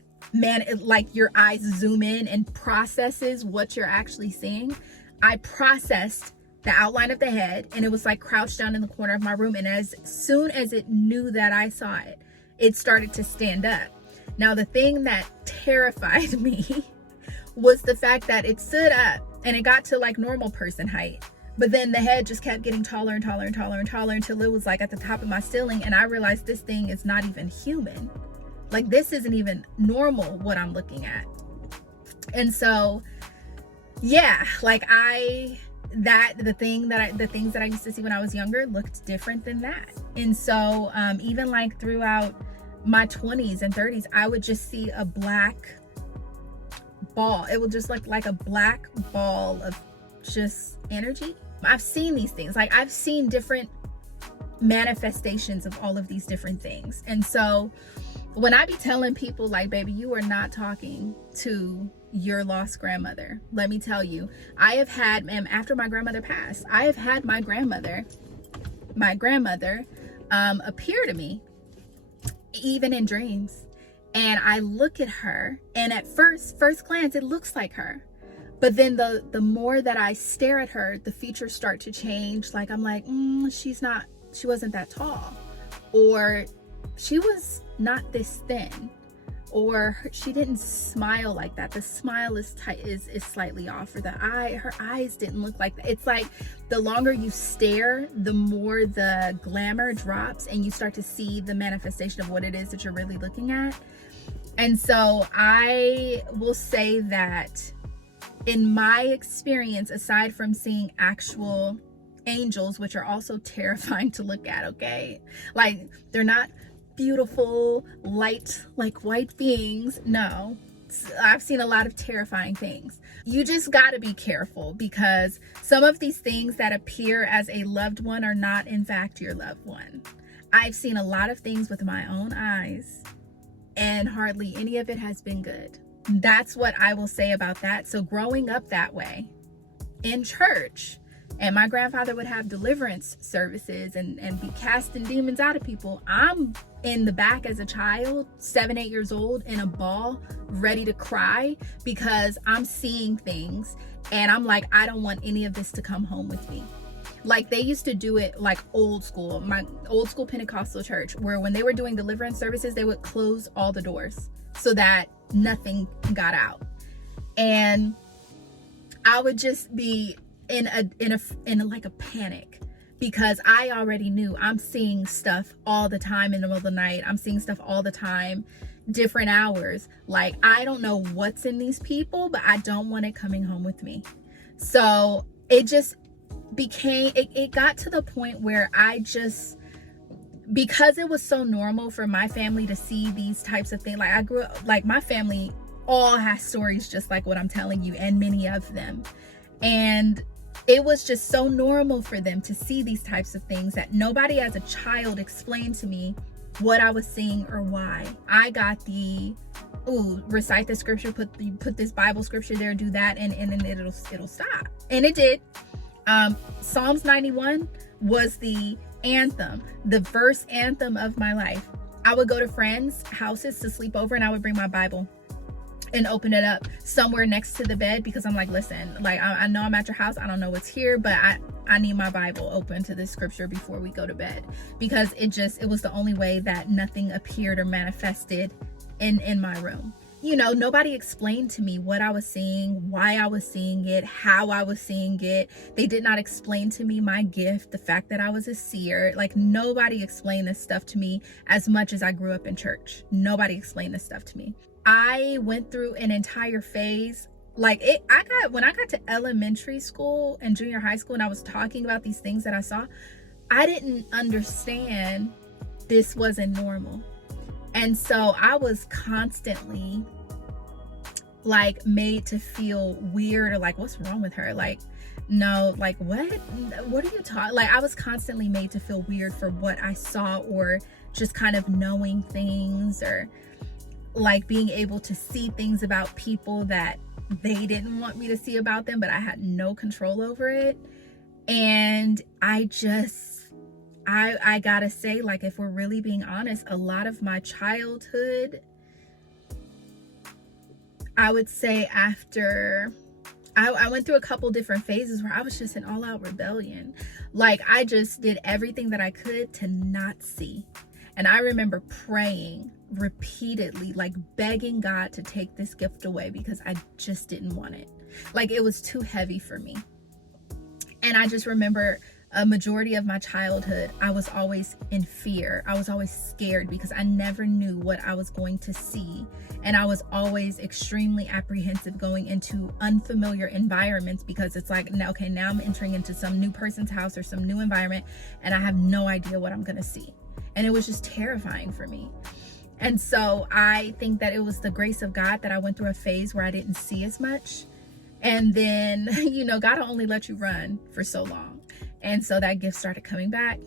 your eyes zoom in and processes what you're actually seeing. I processed the outline of the head, and it was like crouched down in the corner of my room. And as soon as it knew that I saw it, it started to stand up. Now, the thing that terrified me was the fact that it stood up and it got to like normal person height. But then the head just kept getting taller and taller and taller and taller until it was like at the top of my ceiling. And I realized this thing is not even human. Like, this isn't even normal what I'm looking at. And so, yeah, like the things that I used to see when I was younger looked different than that. And so even like throughout my 20s and 30s, I would just see a black ball. It would just look like a black ball of just energy. I've seen these things. Like, I've seen different manifestations of all of these different things. And so when I be telling people like, baby, you are not talking to your lost grandmother, let me tell you, I have had, after my grandmother passed, I have had my grandmother appear to me, even in dreams. And I look at her, and at first glance, it looks like her. But then the more that I stare at her, the features start to change. Like, I'm like, she wasn't that tall, or she was not this thin. or she didn't smile like that. The smile is slightly off, or her eyes didn't look like that. It's like the longer you stare, the more the glamour drops and you start to see the manifestation of what it is that you're really looking at. And so I will say that in my experience, aside from seeing actual angels, which are also terrifying to look at, okay? Like, they're not beautiful, light, like white beings. No, I've seen a lot of terrifying things. You just got to be careful, because some of these things that appear as a loved one are not in fact your loved one. I've seen a lot of things with my own eyes, and hardly any of it has been good. That's what I will say about that. So growing up that way in church, and my grandfather would have deliverance services and be casting demons out of people. I'm in the back as a child, 7, 8 years old, in a ball, ready to cry, because I'm seeing things and I'm like, I don't want any of this to come home with me. Like, they used to do it like old school, my old school Pentecostal church, where when they were doing deliverance services, they would close all the doors so that nothing got out. And I would just be in like a panic, because I already knew I'm seeing stuff all the time in the middle of the night. I'm seeing stuff all the time, different hours. Like, I don't know what's in these people, but I don't want it coming home with me. So it just became, it got to the point where I just, because it was so normal for my family to see these types of things. Like, I grew up, like, my family all has stories just like what I'm telling you, and many of them. And it was just so normal for them to see these types of things that nobody as a child explained to me what I was seeing or why. I got the, recite the scripture, put this Bible scripture there, do that, and then it'll stop. And it did. Psalms 91 was the anthem, the verse anthem of my life. I would go to friends' houses to sleep over, and I would bring my Bible and open it up somewhere next to the bed, because I'm like, listen, like, I know I'm at your house, I don't know what's here, but I need my Bible open to this scripture before we go to bed, because it was the only way that nothing appeared or manifested in my room. You know, nobody explained to me what I was seeing, why I was seeing it, how I was seeing it. They did not explain to me my gift, the fact that I was a seer. Like, nobody explained this stuff to me as much as I grew up in church. Nobody explained this stuff to me. I went through an entire phase, like, when I got to elementary school and junior high school, and I was talking about these things that I saw, I didn't understand this wasn't normal. And so I was constantly, like, made to feel weird, or like, what's wrong with her? Like, no, like, what are you talking? Like, I was constantly made to feel weird for what I saw, or just kind of knowing things, or like being able to see things about people that they didn't want me to see about them, but I had no control over it. And I gotta say, like, if we're really being honest, a lot of my childhood, I would say, after I went through a couple different phases where I was just in all out rebellion. Like, I just did everything that I could to not see. And I remember praying repeatedly, like begging God to take this gift away, because I just didn't want it. Like, it was too heavy for me. And I just remember a majority of my childhood, I was always in fear. I was always scared, because I never knew what I was going to see. And I was always extremely apprehensive going into unfamiliar environments, because it's like, okay, now I'm entering into some new person's house or some new environment, and I have no idea what I'm going to see. And it was just terrifying for me. And so I think that it was the grace of God that I went through a phase where I didn't see as much. And then, you know, God will only let you run for so long. And so that gift started coming back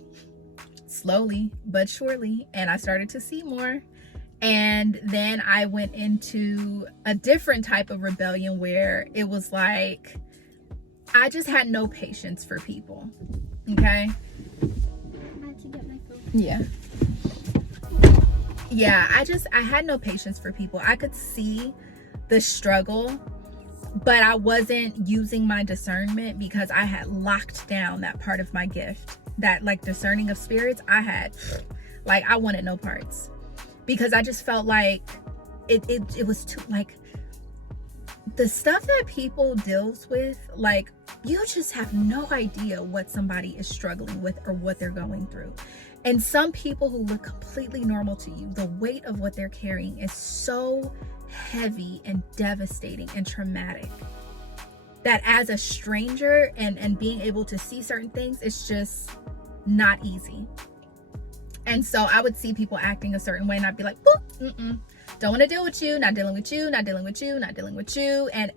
slowly but surely. And I started to see more. And then I went into a different type of rebellion, where it was like, I just had no patience for people. Okay? Yeah, I had no patience for people. I could see the struggle, but I wasn't using my discernment, because I had locked down that part of my gift, that, like, discerning of spirits. I wanted no parts, because I just felt like it was too, like, the stuff that people deals with, like, you just have no idea what somebody is struggling with or what they're going through. And some people who look completely normal to you, the weight of what they're carrying is so heavy and devastating and traumatic that as a stranger and being able to see certain things, it's just not easy. And so I would see people acting a certain way and I'd be like, don't want to deal with you, not dealing with you, not dealing with you, not dealing with you. And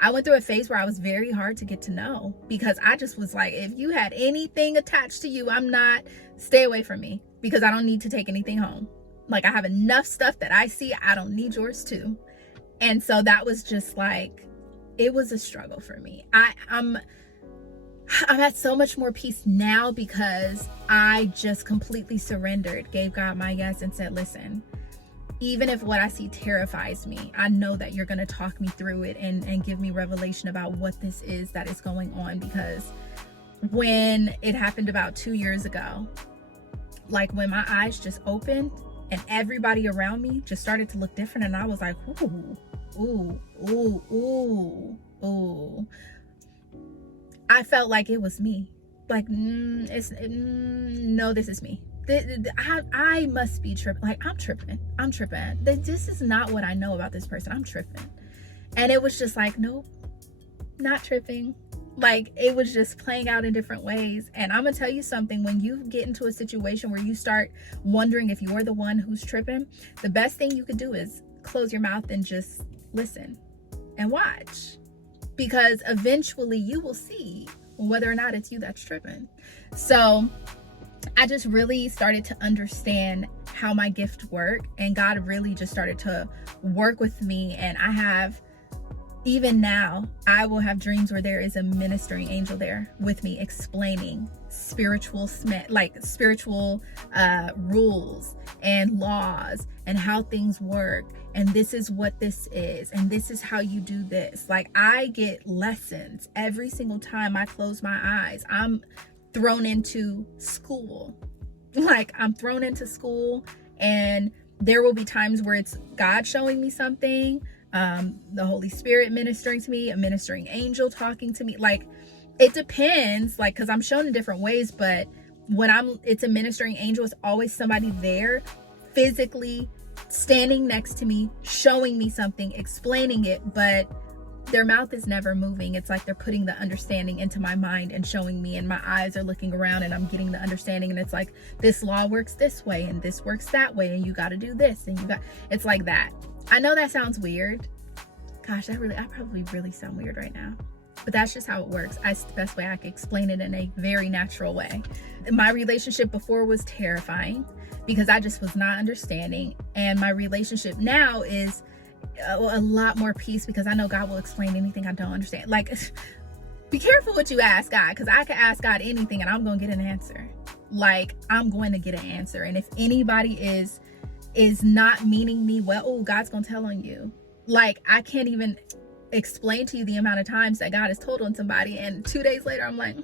I went through a phase where I was very hard to get to know, because I just was like, if you had anything attached to you, stay away from me, because I don't need to take anything home. Like, I have enough stuff that I see, I don't need yours too. And so that was just like, it was a struggle for me. I'm at so much more peace now because I just completely surrendered, gave God my yes, and said, listen, even if what I see terrifies me, I know that you're going to talk me through it and give me revelation about what this is that is going on. Because when it happened about 2 years ago, like, when my eyes just opened and everybody around me just started to look different, and I was like, ooh. I felt like it was me. Like, no, this is me. I must be tripping. Like, I'm tripping. This is not what I know about this person. I'm tripping. And it was just like, nope, not tripping. Like, it was just playing out in different ways. And I'm gonna tell you something, when you get into a situation where you start wondering if you're the one who's tripping, the best thing you could do is close your mouth and just listen and watch, because eventually you will see whether or not it's you that's tripping. So I just really started to understand how my gift worked, and God really just started to work with me. And even now, I will have dreams where there is a ministering angel there with me, explaining spiritual rules and laws and how things work. And this is what this is, and this is how you do this. Like, I get lessons every single time I close my eyes. I'm thrown into school. Like, I'm thrown into school, and there will be times where it's God showing me something, the Holy Spirit ministering to me, a ministering angel talking to me. Like, it depends, like, because I'm shown in different ways, but when it's a ministering angel, it's always somebody there physically standing next to me, showing me something, explaining it, but their mouth is never moving. It's like they're putting the understanding into my mind and showing me, and my eyes are looking around and I'm getting the understanding. And it's like, this law works this way and this works that way, and you got to do this, and it's like that. I know that sounds weird. Gosh, I probably really sound weird right now, but that's just how it works. That's the best way I can explain it, in a very natural way. My relationship before was terrifying because I just was not understanding, and my relationship now is a lot more peace, because I know God will explain anything I don't understand. Like, be careful what you ask God, because I can ask God anything and I'm going to get an answer. Like, I'm going to get an answer. And if anybody is not meaning me well, oh, God's going to tell on you. Like, I can't even explain to you the amount of times that God has told on somebody, and 2 days later I'm like,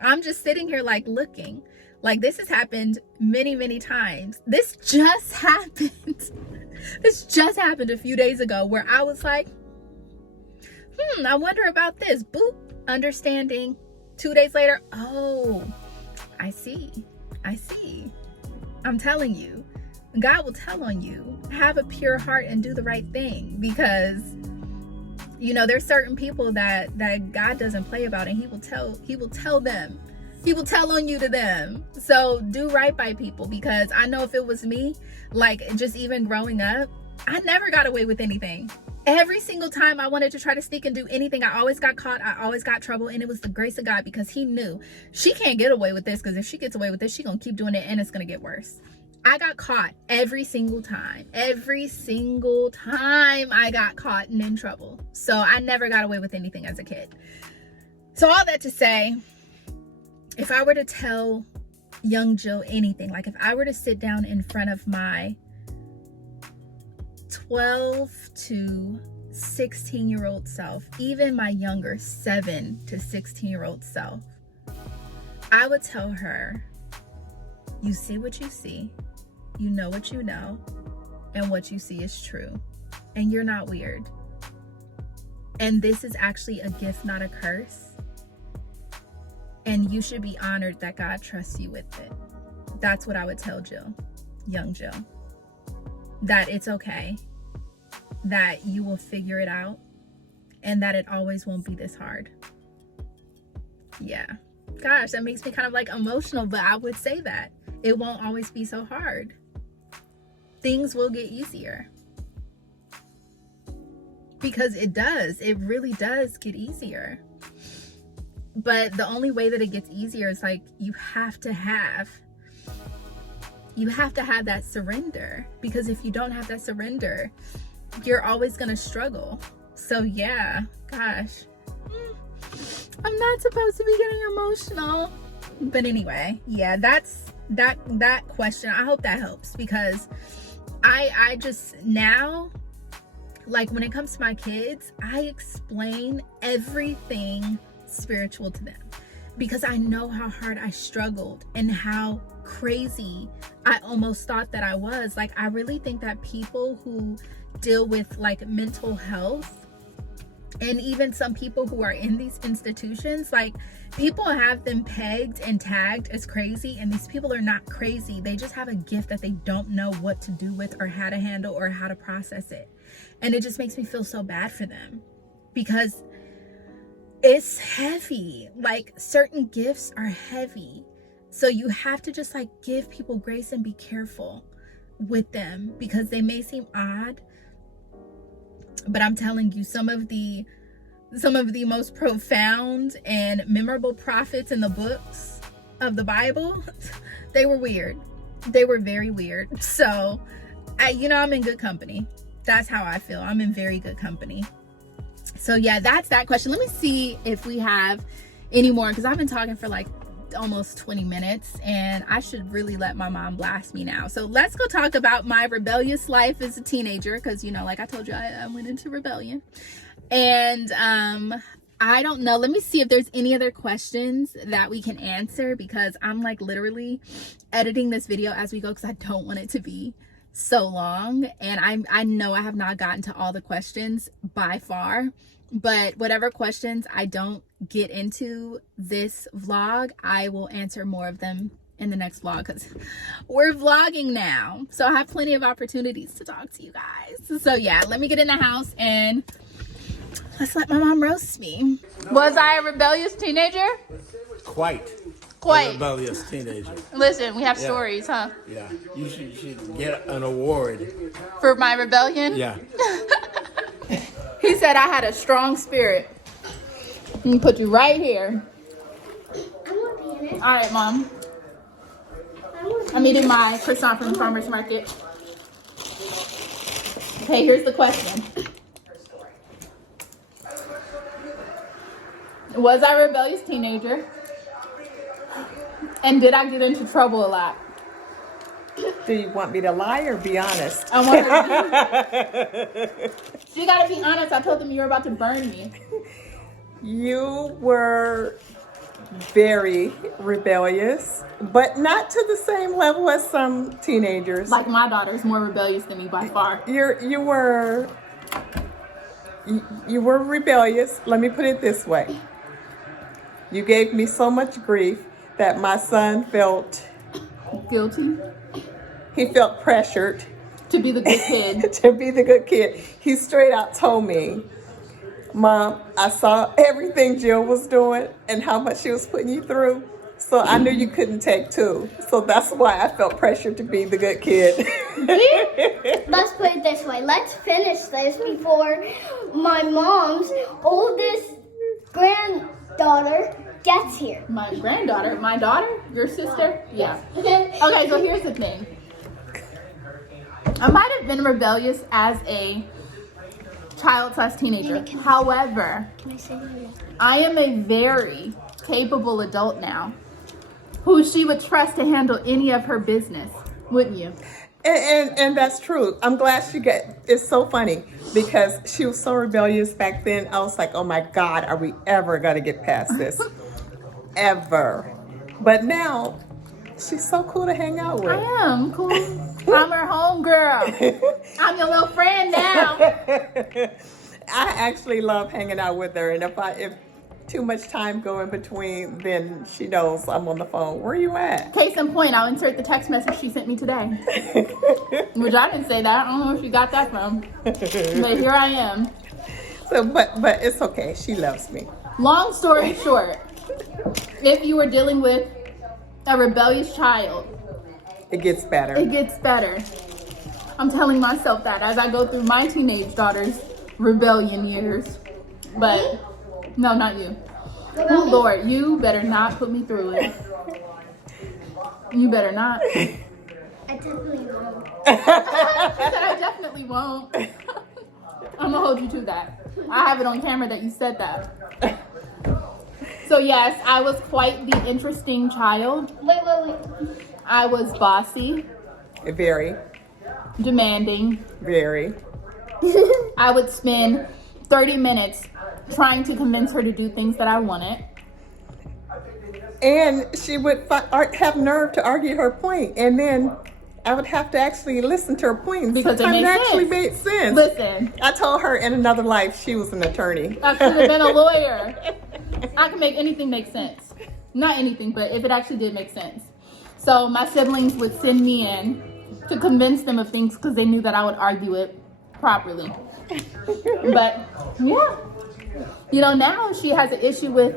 I'm just sitting here like looking. Like, this has happened many, many times. This just happened. This just happened a few days ago, where I was like, I wonder about this. Boop, understanding. 2 days later, oh, I see. I'm telling you, God will tell on you. Have a pure heart and do the right thing, because there's certain people that God doesn't play about, and he will tell them. He will tell on you to them. So do right by people, because I know if it was me, like, just even growing up, I never got away with anything. Every single time I wanted to try to sneak and do anything, I always got caught. I always got trouble. And it was the grace of God, because he knew she can't get away with this, because if she gets away with this, she's going to keep doing it and it's going to get worse. I got caught every single time. Every single time I got caught and in trouble. So I never got away with anything as a kid. So all that to say, if I were to tell young Jill anything, like if I were to sit down in front of my 12 to 16-year-old self, even my younger 7 to 16-year-old self, I would tell her, you see what you see, you know what you know, and what you see is true. And you're not weird. And this is actually a gift, not a curse. And you should be honored that God trusts you with it. That's what I would tell Jill, young Jill. That it's okay. That you will figure it out. And that it always won't be this hard. Yeah. Gosh, that makes me kind of like emotional, but I would say that. It won't always be so hard. Things will get easier. Because it does. It really does get easier. But the only way that it gets easier is like you have to have that surrender. Because if you don't have that surrender, you're always going to struggle. So yeah, gosh. I'm not supposed to be getting emotional. But anyway, yeah, that's that question. I hope that helps, because I just now, like when it comes to my kids, I explain everything spiritual to them, because I know how hard I struggled and how crazy I almost thought that I was. Like, I really think that people who deal with like mental health, and even some people who are in these institutions, like, people have them pegged and tagged as crazy, and these people are not crazy. They just have a gift that they don't know what to do with, or how to handle, or how to process it. And it just makes me feel so bad for them, because it's heavy. Like, certain gifts are heavy. So you have to just like give people grace and be careful with them, because they may seem odd, but I'm telling you, some of the most profound and memorable prophets in the books of the Bible, they were weird. They were very weird. So, I'm in good company. That's how I feel. I'm in very good company. So yeah, that's that question. Let me see if we have any more, because I've been talking for like almost 20 minutes and I should really let my mom blast me now. So let's go talk about my rebellious life as a teenager, because like I told you, I went into rebellion. And I don't know, let me see if there's any other questions that we can answer, because I'm like literally editing this video as we go, because I don't want it to be so long. And I know I have not gotten to all the questions by far, but whatever questions I don't get into this vlog, I will answer more of them in the next vlog, because we're vlogging now, so I have plenty of opportunities to talk to you guys. So yeah, let me get in the house and let's let my mom roast me. Was I a rebellious teenager? Quite a rebellious teenager. Listen, we have stories, huh? Yeah, you should get an award. For my rebellion? Yeah. He said I had a strong spirit. Let me put you right here. All right, Mom. I'm eating my croissant from the farmer's market. Okay, here's the question. Was I a rebellious teenager? And did I get into trouble a lot? Do you want me to lie or be honest? I want her to be. You gotta be honest. I told them you were about to burn me. You were very rebellious, but not to the same level as some teenagers. Like, my daughter's more rebellious than me by far. You were rebellious. Let me put it this way. You gave me so much grief that my son felt Guilty? he felt pressured To be the good kid. to be the good kid. He straight out told me, Mom, I saw everything Jill was doing and how much she was putting you through. So I knew you couldn't take two. So that's why I felt pressured to be the good kid. Let's put it this way. Let's finish this before my mom's oldest granddaughter gets here. My granddaughter? My daughter? Your sister? Yeah. Okay, so here's the thing. I might have been rebellious as a child/teenager. However, I am a very capable adult now who she would trust to handle any of her business, wouldn't you? And that's true. I'm glad it's so funny because she was so rebellious back then. I was like, oh my God, are we ever going to get past this? Ever. But now, she's so cool to hang out with. I am cool. I'm her homegirl. I'm your little friend now. I actually love hanging out with her, and if too much time go in between, then she knows I'm on the phone. Where you at? Case in point, I'll insert the text message she sent me today. Which I didn't say that. I don't know where she got that from. But here I am. So, but it's okay. She loves me. Long story short, if you were dealing with a rebellious child, It gets better. it gets better. I'm telling myself that as I go through my teenage daughter's rebellion years. But no, not you. Oh Lord, you better not put me through it. You better not. I definitely won't. I definitely won't. I'm gonna hold you to that. I have it on camera that you said that. So yes, I was quite the interesting child. Wait. I was bossy, Very, demanding. very. I would spend 30 minutes trying to convince her to do things that I wanted. And she would have nerve to argue her point, and then I would have to actually listen to her point. Because it Sometimes made actually sense. made sense. Listen, I told her in another life she was an attorney. I could have been a lawyer. I can make anything make sense. Not anything, but if it actually did make sense. So my siblings would send me in to convince them of things because they knew that I would argue it properly. But yeah, you know, now if she has an issue with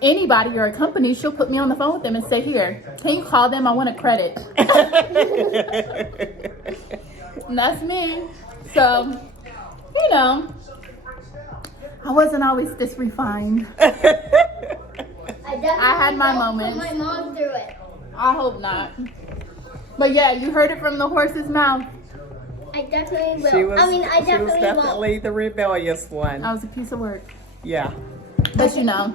anybody or a company, she'll put me on the phone with them and say, here, can you call them? I want a credit. And that's me. So, you know, I wasn't always this refined. I had my moments. Put my mom through it. I hope not. But yeah, you heard it from the horse's mouth. I definitely will. She was, I she was definitely the rebellious one. I was a piece of work. Yeah. But you know.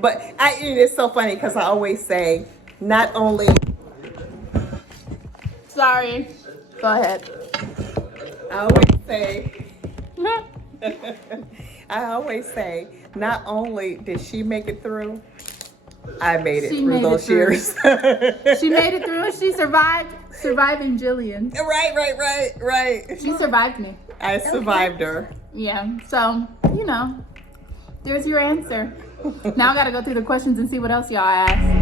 But it's so funny because I always say, not only. Sorry. Go ahead. I always say, not only did she make it through, I made it through those years. She made it through. She survived. Surviving Jillian. Right. She survived me. I survived her. Yeah. So, you know, there's your answer. Now I got to go through the questions and see what else y'all asked.